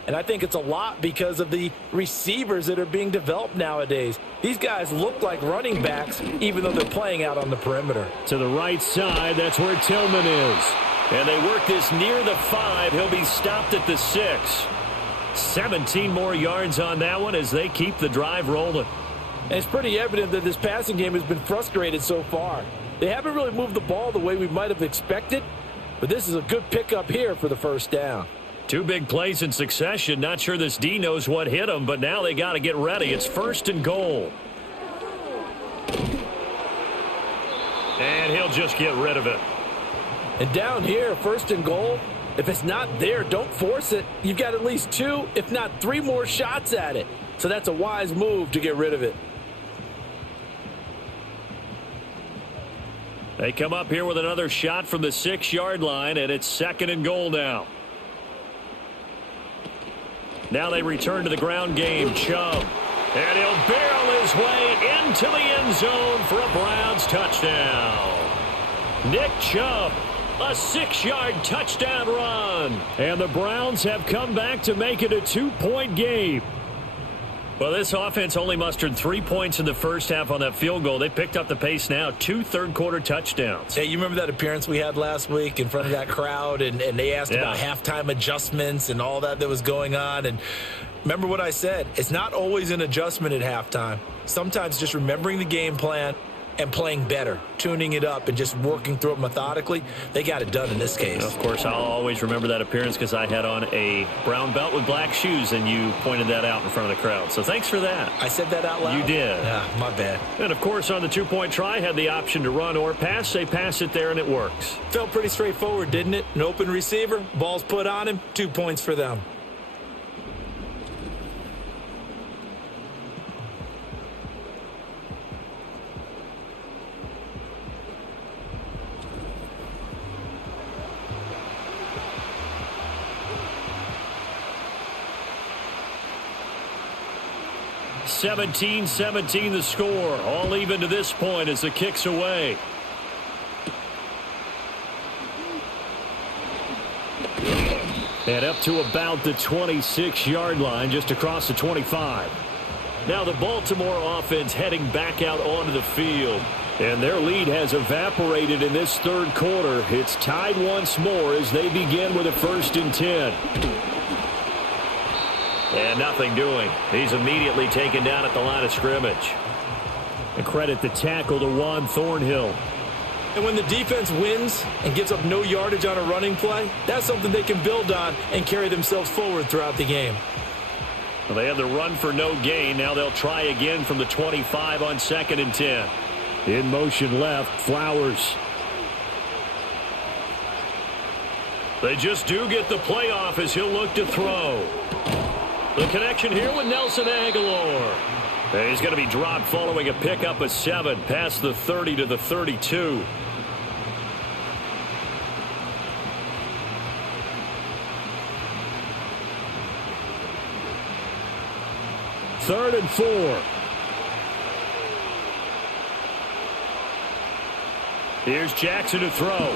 And I think it's a lot because of the receivers that are being developed nowadays. These guys look like running backs, even though they're playing out on the perimeter. To the right side, that's where Tillman is. And they work this near the 5. He'll be stopped at the 6. 17 more yards on that one as they keep the drive rolling. And it's pretty evident that this passing game has been frustrated so far. They haven't really moved the ball the way we might have expected, but this is a good pickup here for the 1st down. 2 big plays in succession. Not sure this D knows what hit him, but now they got to get ready. It's 1st and goal. And he'll just get rid of it. And down here, 1st and goal, if it's not there, don't force it. You've got at least 2, if not 3 more shots at it. So that's a wise move to get rid of it. They come up here with another shot from the 6-yard line, and it's 2nd and goal now. Now they return to the ground game. Chubb. And he'll barrel his way into the end zone for a Browns touchdown. Nick Chubb, a 6-yard touchdown run. And the Browns have come back to make it a 2-point game. Well, this offense only mustered 3 points in the first half on that field goal. They picked up the pace now. 2 third-quarter touchdowns. Hey, you remember that appearance we had last week in front of that crowd, and they asked about halftime adjustments and all that was going on. And remember what I said. It's not always an adjustment at halftime. Sometimes just remembering the game plan and playing better, tuning it up and just working through it methodically. They got it done in this case. Of course, I'll always remember that appearance because I had on a brown belt with black shoes, and you pointed that out in front of the crowd. So thanks for that. I said that out loud? You did. Yeah, my bad. And, of course, on the 2-point try, had the option to run or pass. They pass it there, and it works. Felt pretty straightforward, didn't it? An open receiver, ball's put on him, 2 points for them. (17-17) the score. All even to this point as the kick's away. And up to about the 26-yard line, just across the 25. Now the Baltimore offense heading back out onto the field. And their lead has evaporated in this third quarter. It's tied once more as they begin with a 1st and 10. And nothing doing. He's immediately taken down at the line of scrimmage. And credit the tackle to Juan Thornhill. And when the defense wins and gives up no yardage on a running play, that's something they can build on and carry themselves forward throughout the game. Well, they had the run for no gain. Now they'll try again from the 25 on 2nd and 10. In motion left, Flowers. They just do get the play off as he'll look to throw. The connection here with Nelson Aguilar. And he's going to be dropped following a pickup of 7 past the 30 to the 32. Third and 4. Here's Jackson to throw.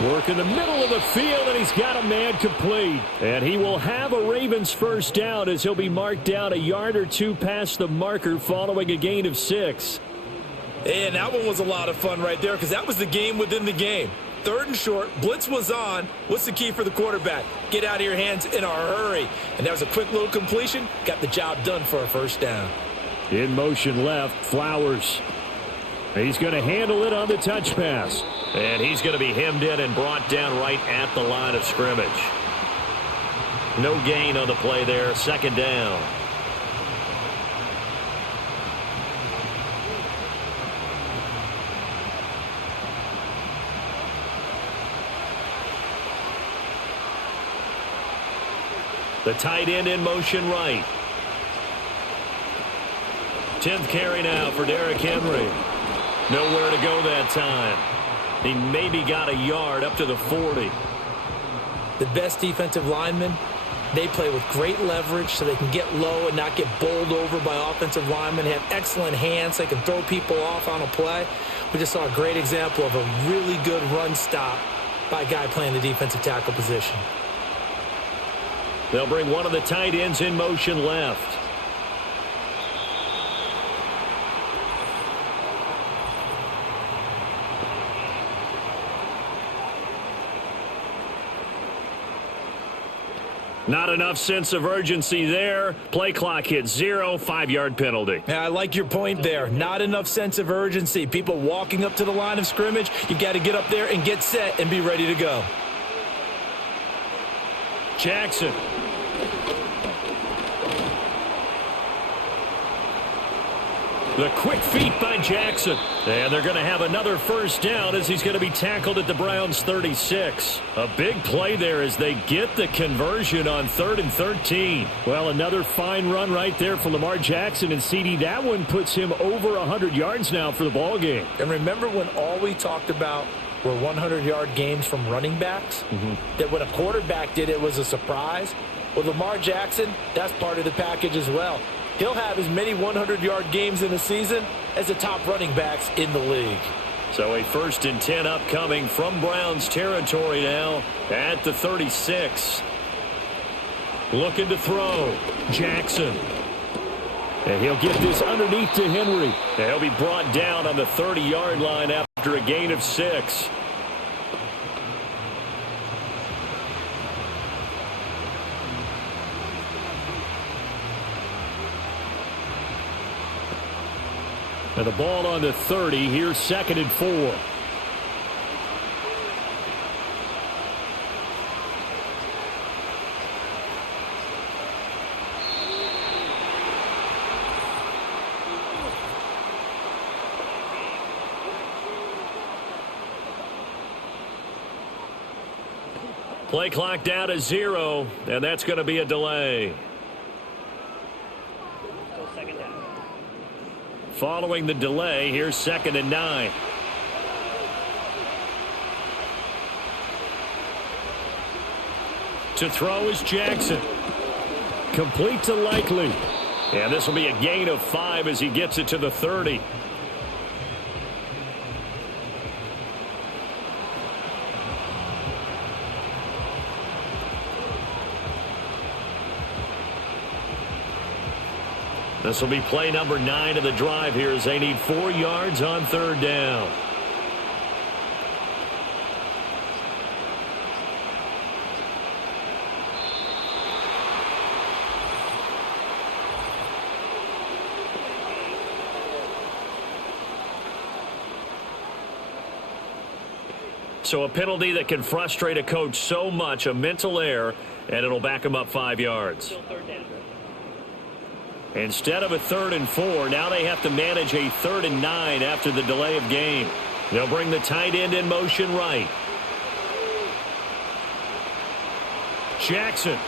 Work in the middle of the field, and he's got a man complete. And he will have a Ravens first down as he'll be marked down a yard or 2 past the marker following a gain of 6. And that one was a lot of fun right there because that was the game within the game. 3rd and short, blitz was on. What's the key for the quarterback? Get out of your hands in a hurry. And that was a quick little completion. Got the job done for a first down. In motion left, Flowers. He's going to handle it on the touch pass. And he's going to be hemmed in and brought down right at the line of scrimmage. No gain on the play there. 2nd down. The tight end in motion right. 10th carry now for Derrick Henry. Nowhere to go that time. He maybe got a yard up to the 40. The best defensive linemen, they play with great leverage so they can get low and not get bowled over by offensive linemen. They have excellent hands. They can throw people off on a play. We just saw a great example of a really good run stop by a guy playing the defensive tackle position. They'll bring one of the tight ends in motion left. Not enough sense of urgency there. Play clock hits 0, 5-yard penalty. Yeah, I like your point there. Not enough sense of urgency. People walking up to the line of scrimmage, you got to get up there and get set and be ready to go. Jackson. The quick feet by Jackson. And they're going to have another first down as he's going to be tackled at the Browns' 36. A big play there as they get the conversion on 3rd and 13. Well, another fine run right there for Lamar Jackson. And CD, that one puts him over 100 yards now for the ball game. And remember when all we talked about were 100-yard games from running backs? That when a quarterback did it was a surprise. With Lamar Jackson, that's part of the package as well. He'll have as many 100-yard games in a season as the top running backs in the league. So a 1st and 10 upcoming from Browns territory now at the 36. Looking to throw. Jackson. And he'll get this underneath to Henry. And he'll be brought down on the 30-yard line after a gain of 6. And the ball on the 30. Here's 2nd and 4. Play clock down to 0, and that's going to be a delay. Following the delay, here's 2nd and 9. To throw is Jackson. Complete to Likely. And this will be a gain of 5 as he gets it to the 30. This will be play number 9 of the drive here as they need 4 yards on 3rd down. So a penalty that can frustrate a coach so much, a mental error, and it'll back him up 5 yards. Instead of a 3rd and 4, now they have to manage a 3rd and 9 after the delay of game. They'll bring the tight end in motion right. Jackson.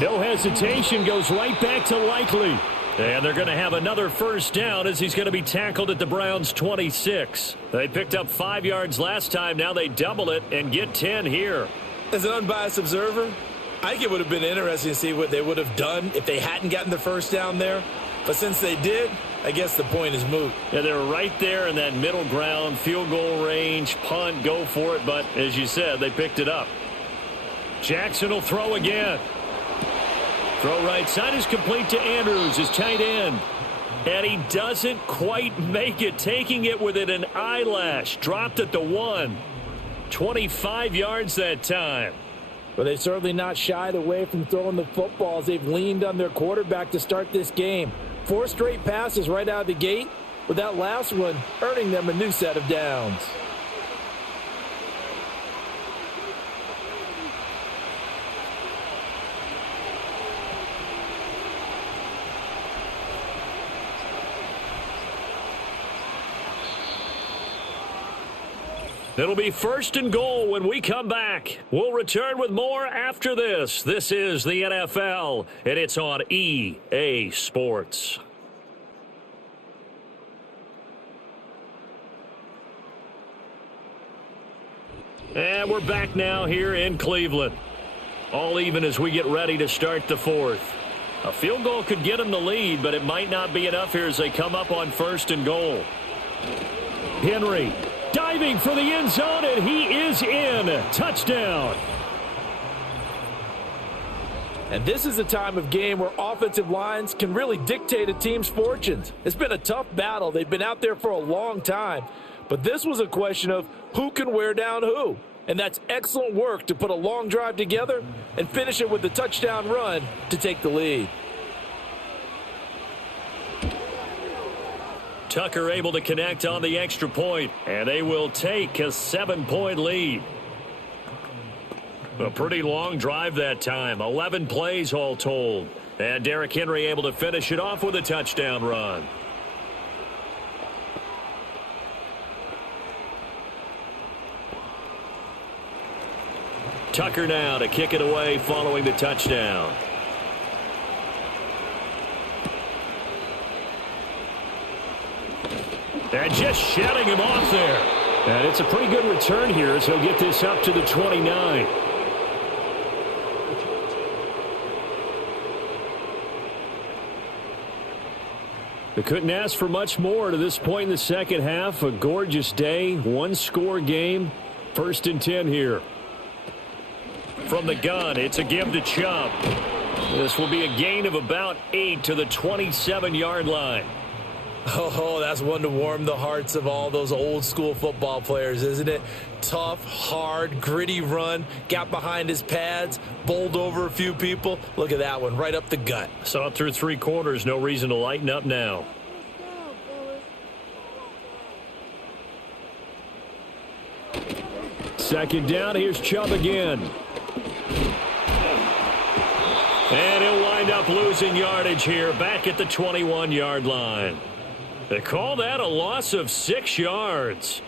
No hesitation, goes right back to Likely. And they're going to have another 1st down as he's going to be tackled at the Browns' 26. They picked up 5 yards last time. Now they double it and get 10 here. As an unbiased observer, I think it would have been interesting to see what they would have done if they hadn't gotten the 1st down there. But since they did, I guess the point is moot. Yeah, they're right there in that middle ground, field goal range, punt, go for it. But as you said, they picked it up. Jackson will throw again. Throw right side is complete to Andrews, his tight end. And he doesn't quite make it, taking it within an eyelash. Dropped at the 1. 25 yards that time. But they've certainly not shied away from throwing the footballs. They've leaned on their quarterback to start this game. 4 straight passes right out of the gate, with that last one earning them a new set of downs. It'll be 1st and goal when we come back. We'll return with more after this. This is the NFL, and it's on EA Sports. And we're back now here in Cleveland. All even as we get ready to start the 4th. A field goal could get them the lead, but it might not be enough here as they come up on 1st and goal. Henry. Diving for the end zone, and he is in. Touchdown. And this is a time of game where offensive lines can really dictate a team's fortunes. It's been a tough battle. They've been out there for a long time. But this was a question of who can wear down who. And that's excellent work to put a long drive together and finish it with the touchdown run to take the lead. Tucker able to connect on the extra point, and they will take a 7-point lead. A pretty long drive that time, 11 plays all told. And Derrick Henry able to finish it off with a touchdown run. Tucker now to kick it away following the touchdown. And just shutting him off there. And it's a pretty good return here as he'll get this up to the 29. They couldn't ask for much more to this point in the second half. A gorgeous day, one-score game. 1st and 10 here. From the gun, it's a give to Chubb. This will be a gain of about 8 to the 27-yard line. Oh, that's one to warm the hearts of all those old-school football players, isn't it? Tough, hard, gritty run, got behind his pads, bowled over a few people. Look at that one, right up the gut. Saw it through 3 quarters, no reason to lighten up now. Second down, here's Chubb again. And he'll wind up losing yardage here, back at the 21-yard line. They call that a loss of 6 yards.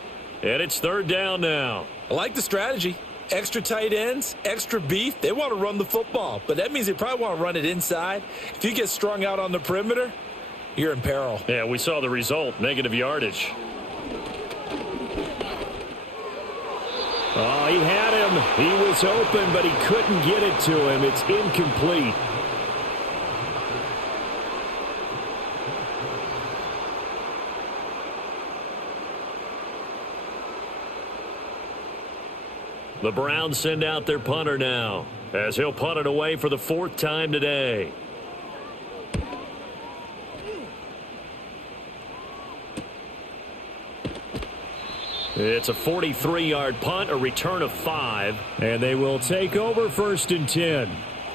And it's 3rd down now. I like the strategy. Extra tight ends, extra beef. They want to run the football, but that means they probably want to run it inside. If you get strung out on the perimeter, you're in peril. Yeah, we saw the result, negative yardage. Oh, he had him. He was open, but he couldn't get it to him. It's incomplete. The Browns send out their punter now, as he'll punt it away for the 4th time today. It's a 43-yard punt, a return of 5, and they will take over 1st and 10.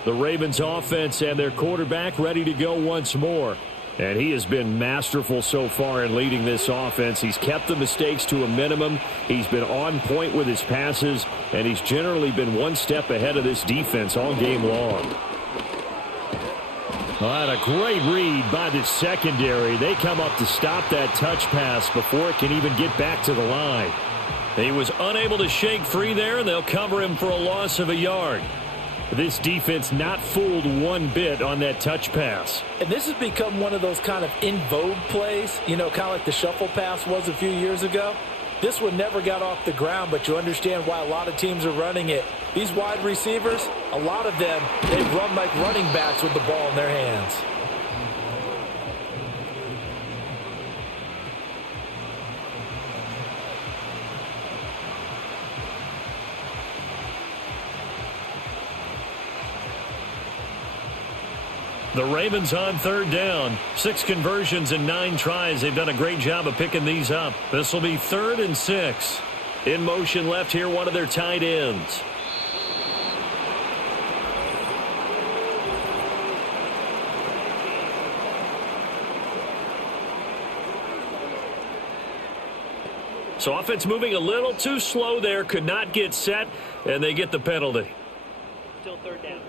The Ravens offense and their quarterback ready to go once more. And he has been masterful so far in leading this offense. He's kept the mistakes to a minimum. He's been on point with his passes, and he's generally been one step ahead of this defense all game long. Well, a great read by the secondary. They come up to stop that touch pass before it can even get back to the line. He was unable to shake free there, and they'll cover him for a loss of a yard. This defense not fooled one bit on that touch pass. And this has become one of those kind of in vogue plays, you know, kind of like the shuffle pass was a few years ago. This one never got off the ground, but you understand why a lot of teams are running it. These wide receivers, a lot of them, they run like running backs with the ball in their hands. The Ravens on 3rd down. 6 conversions and 9 tries. They've done a great job of picking these up. This will be 3rd and 6. In motion left here, one of their tight ends. So offense moving a little too slow there. Could not get set, and they get the penalty. Still 3rd down.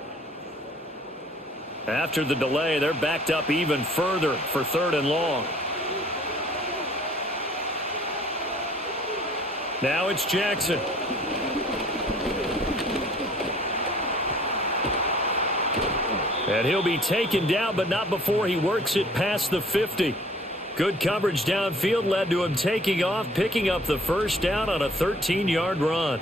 After the delay, they're backed up even further for 3rd and long. Now it's Jackson. And he'll be taken down, but not before he works it past the 50. Good coverage downfield led to him taking off, picking up the 1st down on a 13-yard run.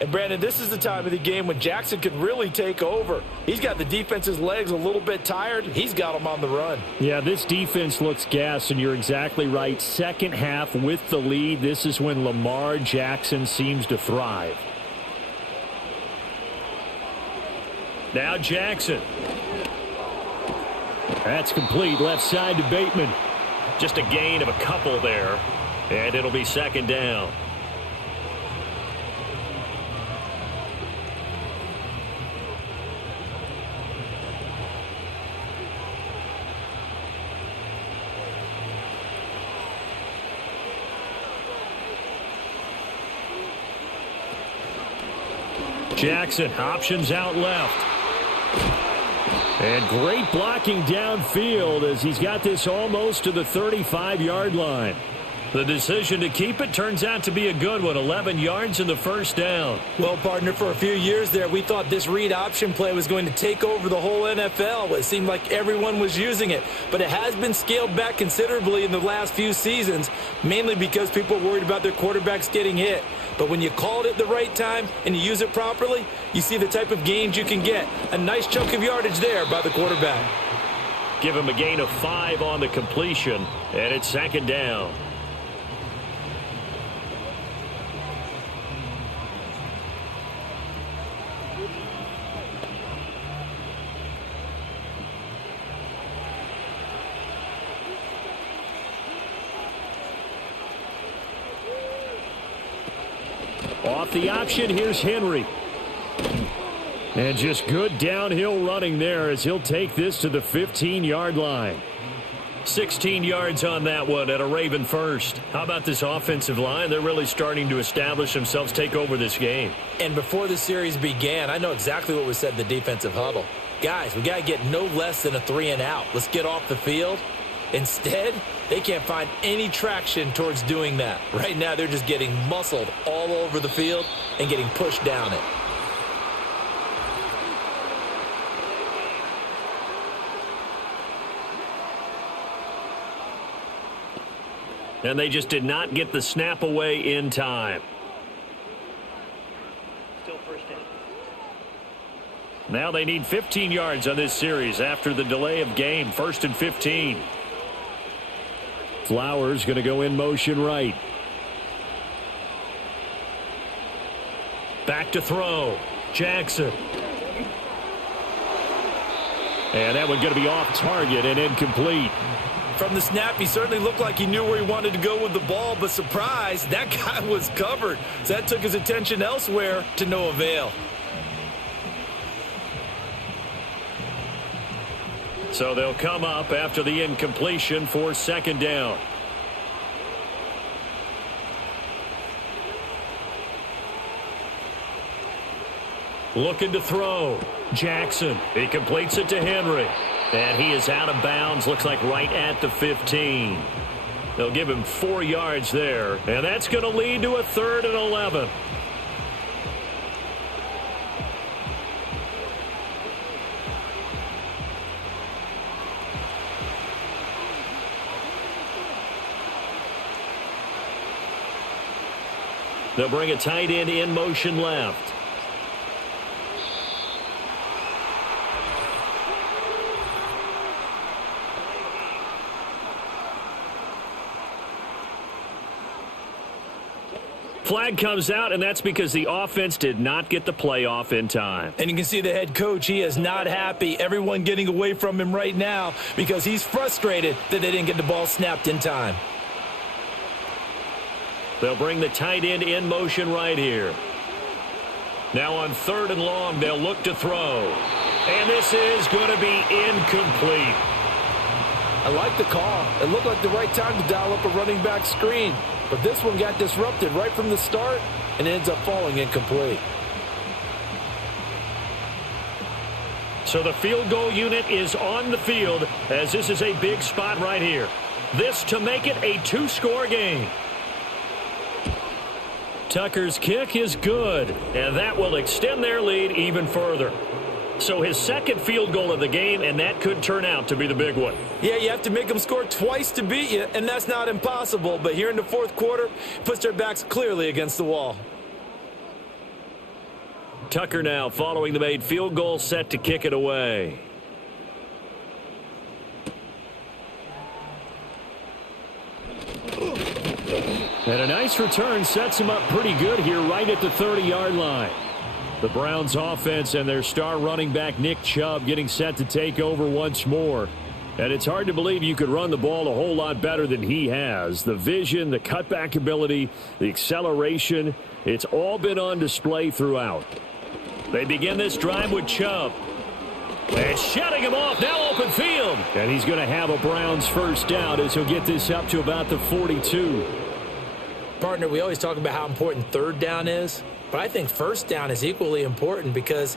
And, Brandon, this is the time of the game when Jackson could really take over. He's got the defense's legs a little bit tired. He's got them on the run. Yeah, this defense looks gassed, and you're exactly right. Second half with the lead, this is when Lamar Jackson seems to thrive. Now Jackson. That's complete. Left side to Bateman. Just a gain of a couple there, and it'll be 2nd down. Jackson, options out left. And great blocking downfield as he's got this almost to the 35-yard line. The decision to keep it turns out to be a good one. 11 yards in the 1st down. Well, partner, for a few years there, we thought this read option play was going to take over the whole NFL. It seemed like everyone was using it. But it has been scaled back considerably in the last few seasons, mainly because people are worried about their quarterbacks getting hit. But when you call it at the right time and you use it properly, you see the type of gains you can get. A nice chunk of yardage there by the quarterback. give him a gain of 5 on the completion, and it's second down. Off the option, here's Henry. And just good downhill running there as he'll take this to the 15-yard line. 16 yards on that one at a Raven first. How about this offensive line? They're really starting to establish themselves, take over this game. And before the series began, I know exactly what was said in the defensive huddle. Guys, we got to get no less than a 3-and-out. Let's get off the field. Instead, they can't find any traction towards doing that. Right now, they're just getting muscled all over the field and getting pushed down it. And they just did not get the snap away in time. Still first down. Now they need 15 yards on this series after the delay of game. 1st and 15. Flowers going to go in motion right. Back to throw. Jackson. And that one going to be off target and incomplete. From the snap, he certainly looked like he knew where he wanted to go with the ball, but surprise, that guy was covered. So that took his attention elsewhere to no avail. So they'll come up after the incompletion for second down. Looking to throw. Jackson. He completes it to Henry. And he is out of bounds. Looks like right at the 15. They'll give him 4 yards there. And that's going to lead to a 3rd and 11. They'll bring a tight end in motion left. Flag comes out, and that's because the offense did not get the play off in time. And you can see the head coach, he is not happy. Everyone getting away from him right now because he's frustrated that they didn't get the ball snapped in time. They'll bring the tight end in motion right here. Now on 3rd and long, they'll look to throw. And this is going to be incomplete. I like the call. It looked like the right time to dial up a running back screen. But this one got disrupted right from the start and ends up falling incomplete. So the field goal unit is on the field as this is a big spot right here. This to make it a 2-score game. Tucker's kick is good, and that will extend their lead even further. So his second field goal of the game, and that could turn out to be the big one. Yeah, you have to make them score twice to beat you, and that's not impossible. But here in the 4th quarter, puts their backs clearly against the wall. Tucker now following the made field goal, set to kick it away. And a nice return sets him up pretty good here right at the 30-yard line. The Browns offense and their star running back Nick Chubb getting set to take over once more. And it's hard to believe you could run the ball a whole lot better than he has. The vision, the cutback ability, the acceleration, it's all been on display throughout. They begin this drive with Chubb. And shutting him off, now open field. And he's going to have a Browns first down as he'll get this up to about the 42. Partner, we always talk about how important 3rd down is. But I think 1st down is equally important because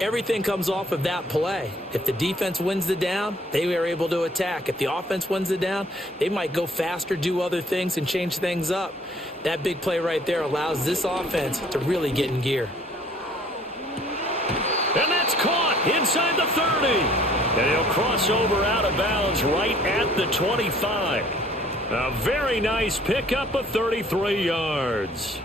everything comes off of that play. If the defense wins the down, they are able to attack. If the offense wins the down, they might go faster, do other things, and change things up. That big play right there allows this offense to really get in gear. And that's caught inside the 30. And he'll cross over out of bounds right at the 25. A very nice pickup of 33 yards.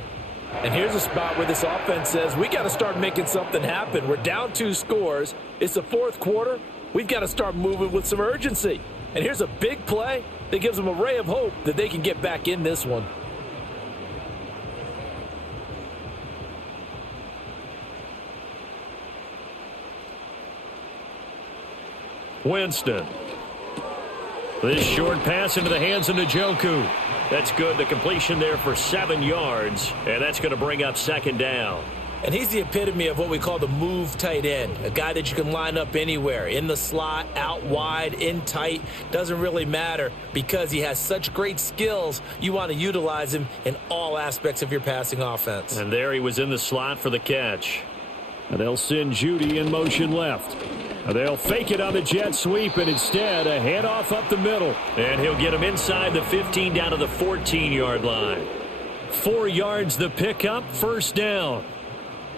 And here's a spot where this offense says, we got to start making something happen. We're down 2 scores. It's the 4th quarter. we've got to start moving with some urgency. And here's a big play that gives them a ray of hope that they can get back in this one. Winston. This short pass into the hands of Njoku. That's good. The completion there for 7 yards, and that's going to bring up second down. And he's the epitome of what we call the move tight end, a guy that you can line up anywhere, in the slot, out wide, in tight, doesn't really matter because he has such great skills. You want to utilize him in all aspects of your passing offense. And there he was in the slot for the catch. And they'll send Judy in motion left. They'll fake it on the jet sweep, and instead a handoff up the middle. And he'll get him inside the 15 down to the 14-yard line. 4 yards the pickup, first down.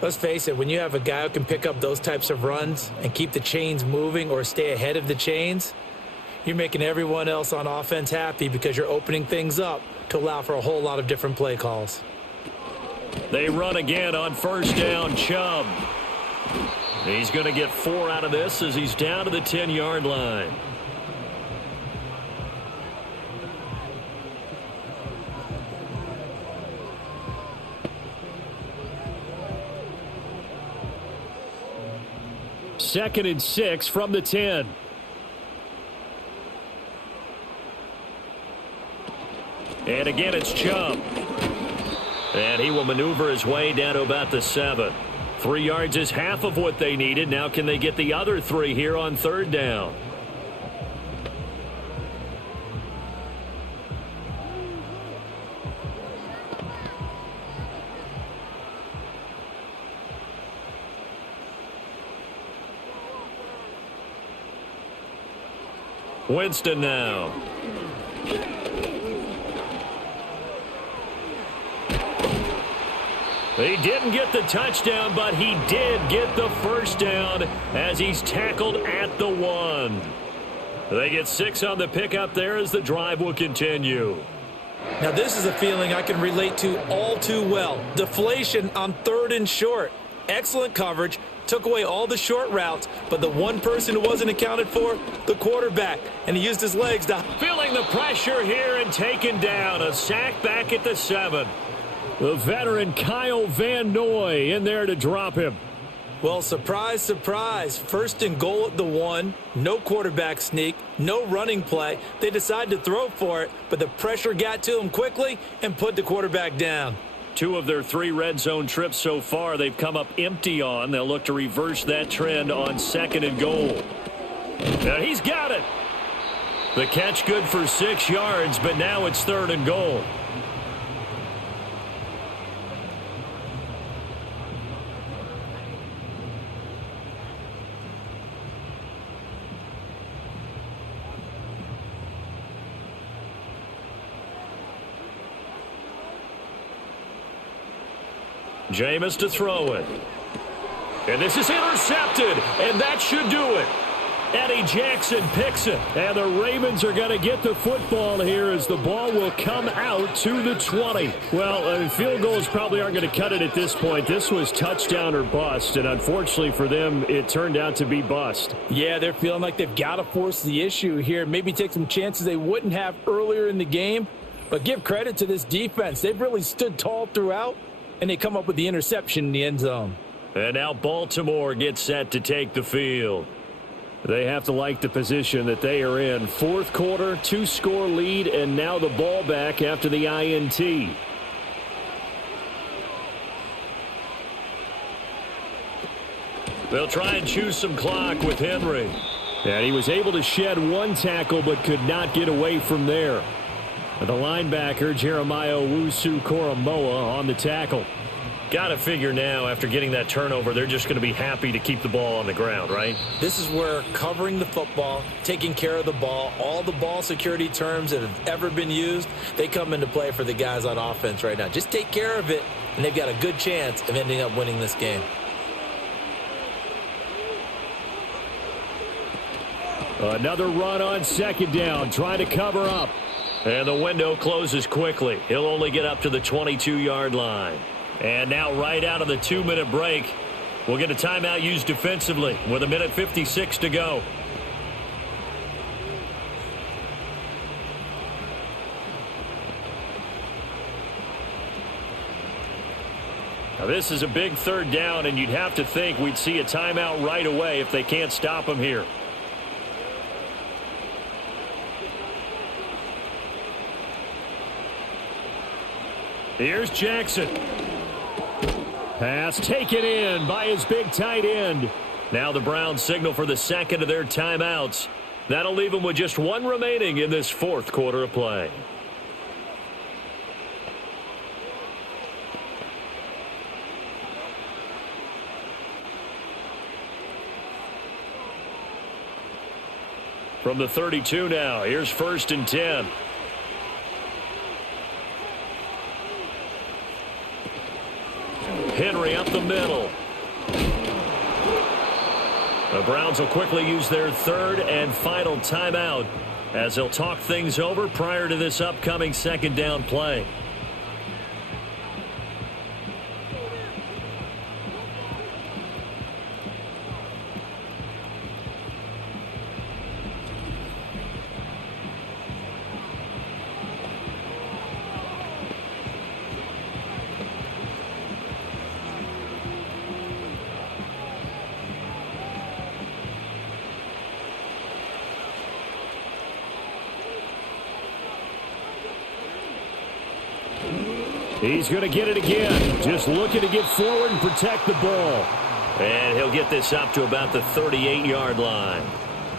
Let's face it, when you have a guy who can pick up those types of runs and keep the chains moving or stay ahead of the chains, you're making everyone else on offense happy because you're opening things up to allow for a whole lot of different play calls. They run again on first down, Chubb. He's going to get 4 out of this as he's down to the 10-yard line. Second and 6 from the 10. And again, it's Chubb. And he will maneuver his way down to about the 7. 3 yards is half of what they needed. Now can they get the other 3 here on third down? Winston now. He didn't get the touchdown, but he did get the first down as he's tackled at the 1. They get 6 on the pickup there as the drive will continue. Now this is a feeling I can relate to all too well. Deflation on 3rd and short. Excellent coverage. Took away all the short routes, but the one person who wasn't accounted for, the quarterback, and he used his legs to... Feeling the pressure here and taken down. A sack back at the 7. The veteran Kyle Van Noy in there to drop him. Well, surprise, surprise. 1st and goal at the 1. No quarterback sneak. No running play. They decide to throw for it, but the pressure got to him quickly and put the quarterback down. 2 of their 3 red zone trips so far they've come up empty on. They'll look to reverse that trend on 2nd and goal. Now he's got it. The catch good for 6 yards, but now it's 3rd and goal. Jameis to throw it. And this is intercepted, and that should do it. Eddie Jackson picks it, and the Ravens are going to get the football here as the ball will come out to the 20. Well, field goals probably aren't going to cut it at this point. This was touchdown or bust, and unfortunately for them, it turned out to be bust. Yeah, they're feeling like they've got to force the issue here, maybe take some chances they wouldn't have earlier in the game. But give credit to this defense. They've really stood tall throughout, and they come up with the interception in the end zone. And now Baltimore gets set to take the field. They have to like the position that they are in. 4th quarter, 2-score lead, and now the ball back after the INT. They'll try and choose some clock with Henry. And he was able to shed 1 tackle but could not get away from there. The linebacker, Jeremiah Owusu-Koramoah, on the tackle. Got to figure now, after getting that turnover, they're just going to be happy to keep the ball on the ground, right? This is where covering the football, taking care of the ball, all the ball security terms that have ever been used, they come into play for the guys on offense right now. Just take care of it, and they've got a good chance of ending up winning this game. Another run on 2nd down, trying to cover up. And the window closes quickly. He'll only get up to the 22-yard line. And now right out of the 2-minute break, we'll get a timeout used defensively with 1:56 to go. Now this is a big third down, and you'd have to think we'd see a timeout right away if they can't stop him here. Here's Jackson. Pass taken in by his big tight end. Now the Browns signal for the second of their timeouts. That'll leave them with just one remaining in this fourth quarter of play. From the 32 now, here's 1st and 10. Henry up the middle. The Browns will quickly use their third and final timeout as they'll talk things over prior to this upcoming second down play. He's going to get it again. Just looking to get forward and protect the ball. And he'll get this up to about the 38-yard line.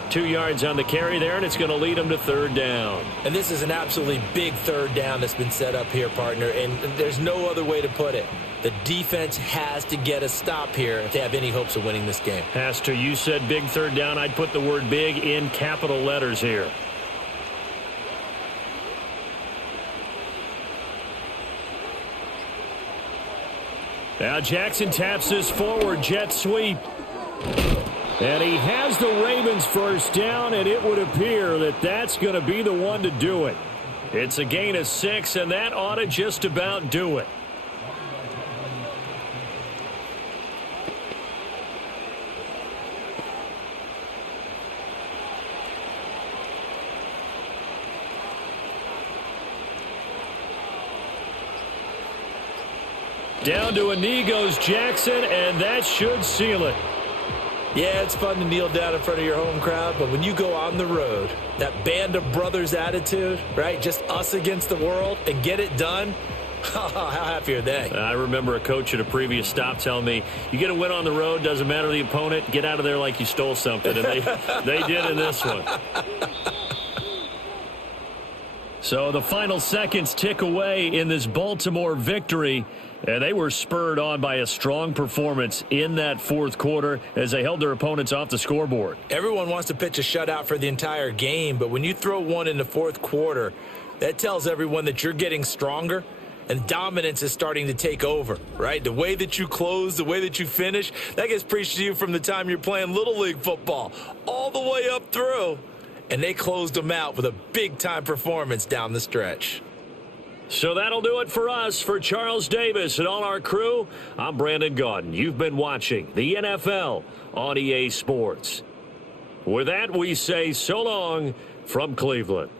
2 yards on the carry there, and it's going to lead him to third down. And this is an absolutely big third down that's been set up here, partner, and there's no other way to put it. The defense has to get a stop here if they have any hopes of winning this game. Pastor, you said big third down. I'd put the word big in capital letters here. Now Jackson taps this forward jet sweep. And he has the Ravens first down, and it would appear that that's going to be the one to do it. It's a gain of 6, and that ought to just about do it. Down to a knee goes Jackson, and that should seal it. Yeah, it's fun to kneel down in front of your home crowd, but when you go on the road, that band of brothers attitude, right, just us against the world, and get it done, how happy are they? I remember a coach at a previous stop telling me, you get a win on the road, doesn't matter the opponent, get out of there like you stole something, and they did in this one. So the final seconds tick away in this Baltimore victory. And they were spurred on by a strong performance in that fourth quarter as they held their opponents off the scoreboard. Everyone wants to pitch a shutout for the entire game, but when you throw one in the fourth quarter, that tells everyone that you're getting stronger and dominance is starting to take over, right? The way that you close, the way that you finish, that gets preached to you from the time you're playing Little League football all the way up through. And they closed them out with a big-time performance down the stretch. So that'll do it for us. For Charles Davis and all our crew, I'm Brandon Gaudin. You've been watching the NFL on EA Sports. With that, we say so long from Cleveland.